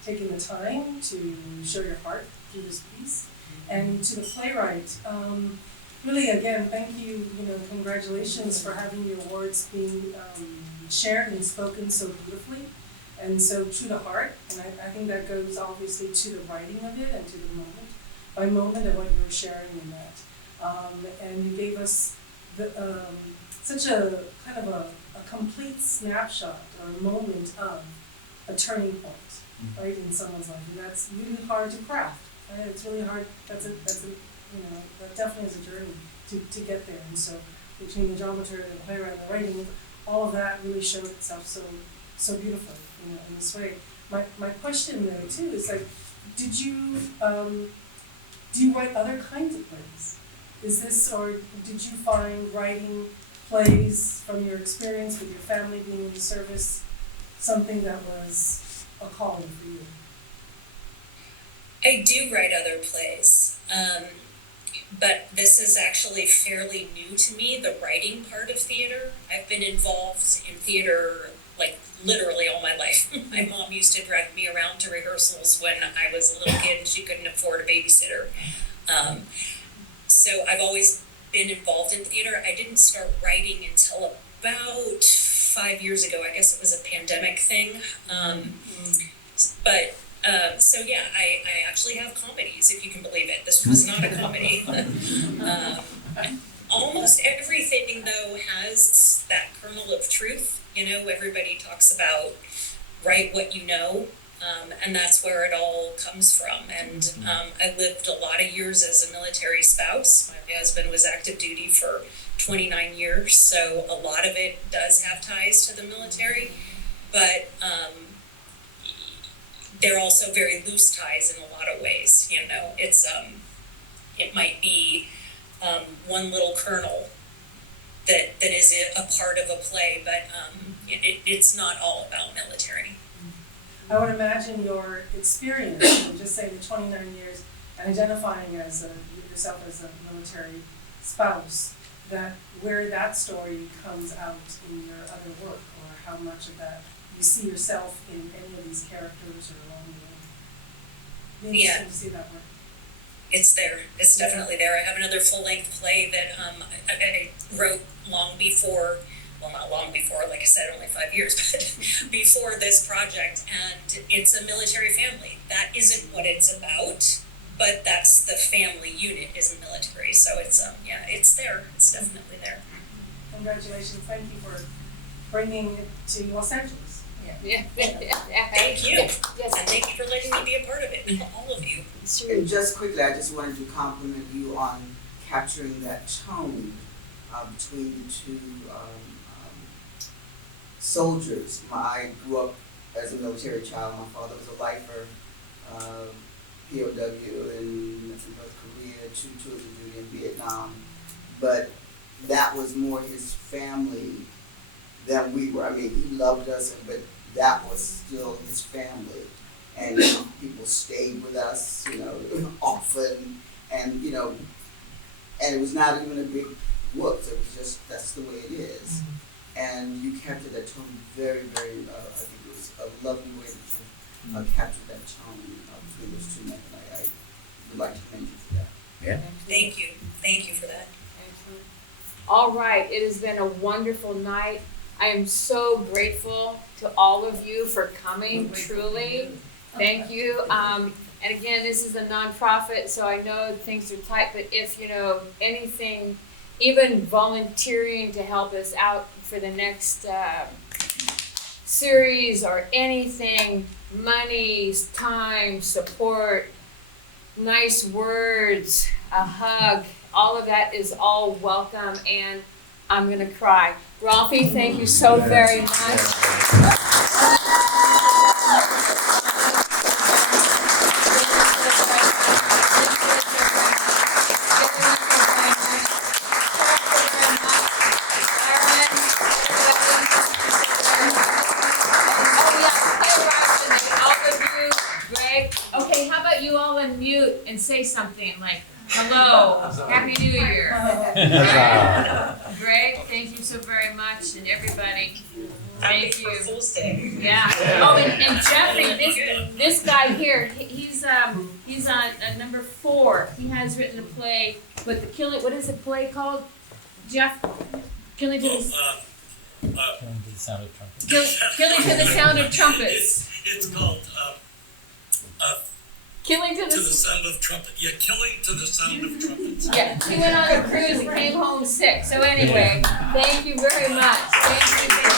taking the time to show your heart through this piece. And to the playwright, really again, thank you, congratulations for having your words being shared and spoken so beautifully and so to the heart. And I think that goes obviously to the writing of it and to the moment by moment of what you're sharing in that. And you gave us such a kind of a complete snapshot or a moment of a turning point, right, in someone's life. And that's really hard to craft. Right? It's really hard. That definitely is a journey to get there. And so between the dramaturg and the playwright and the writing, all of that really showed itself so beautifully, in this way. My question though too is like, do you write other kinds of plays? Is this, or did you find writing plays from your experience with your family being in the service something that was a calling for you? I do write other plays, but this is actually fairly new to me, the writing part of theater. I've been involved in theater like literally all my life. My mom used to drag me around to rehearsals when I was a little kid and she couldn't afford a babysitter. So I've always been involved in theater. I didn't start writing until about 5 years ago. I guess it was a pandemic thing. So yeah, I actually have comedies, if you can believe it. This was not a comedy. Almost everything though has that kernel of truth. Everybody talks about write what you know, and that's where it all comes from. And I lived a lot of years as a military spouse. My husband was active duty for 29 years, so a lot of it does have ties to the military, but they're also very loose ties in a lot of ways. It's it might be one little kernel that is a part of a play, but it's not all about military. I would imagine your experience, just say the 29 years, and identifying yourself as a military spouse, that where that story comes out in your other work, or how much of that you see yourself in any of these characters or along the way. Be interesting to see that work. It's there. It's definitely there. I have another full-length play that I wrote long before, well, not long before, like I said, only 5 years, but before this project, and it's a military family. That isn't what it's about, but that's the family unit is the military. So it's it's there. It's definitely there. Congratulations. Thank you for bringing it to Los Angeles. Yeah. Thank you. Yes. And thank you for letting me be a part of it, all of you. And just quickly, I just wanted to compliment you on capturing that tone between the two soldiers. I grew up as a military child. My father was a lifer, POW in North Korea, two tours of duty in Vietnam. But that was more his family than we were. I mean, he loved us, but that was still his family. And people stayed with us, often, and and it was not even a big whoops. It was just, that's the way it is. And you captured that tone very, very, I think it was a lovely way that you captured that tone between those two men. I would like to thank you for that. Yeah. Thank you. Thank you for that. All right, it has been a wonderful night. I am so grateful to all of you for coming, truly. Thank you. And again, this is a nonprofit, so I know things are tight, but if, anything, even volunteering to help us out for the next series or anything, money, time, support, nice words, a hug, all of that is all welcome. And I'm gonna cry. Ralphie, thank you so very much. Okay, how about you all unmute and say something like, hello, Happy New Year. Greg, thank you so very much, and everybody, thank you. Yeah. Oh, and Jeffrey, this guy here, he's on number 4. He has written a play, but what is the play called? Jeff, Killing to the Sound of Trumpets. Killing to the Sound of Trumpets. It's called Killing to the Sound of Trumpet. Yeah, Killing to the Sound of Trumpets. Yeah, he went on a cruise and came home sick. So anyway, thank you very much. Thank you.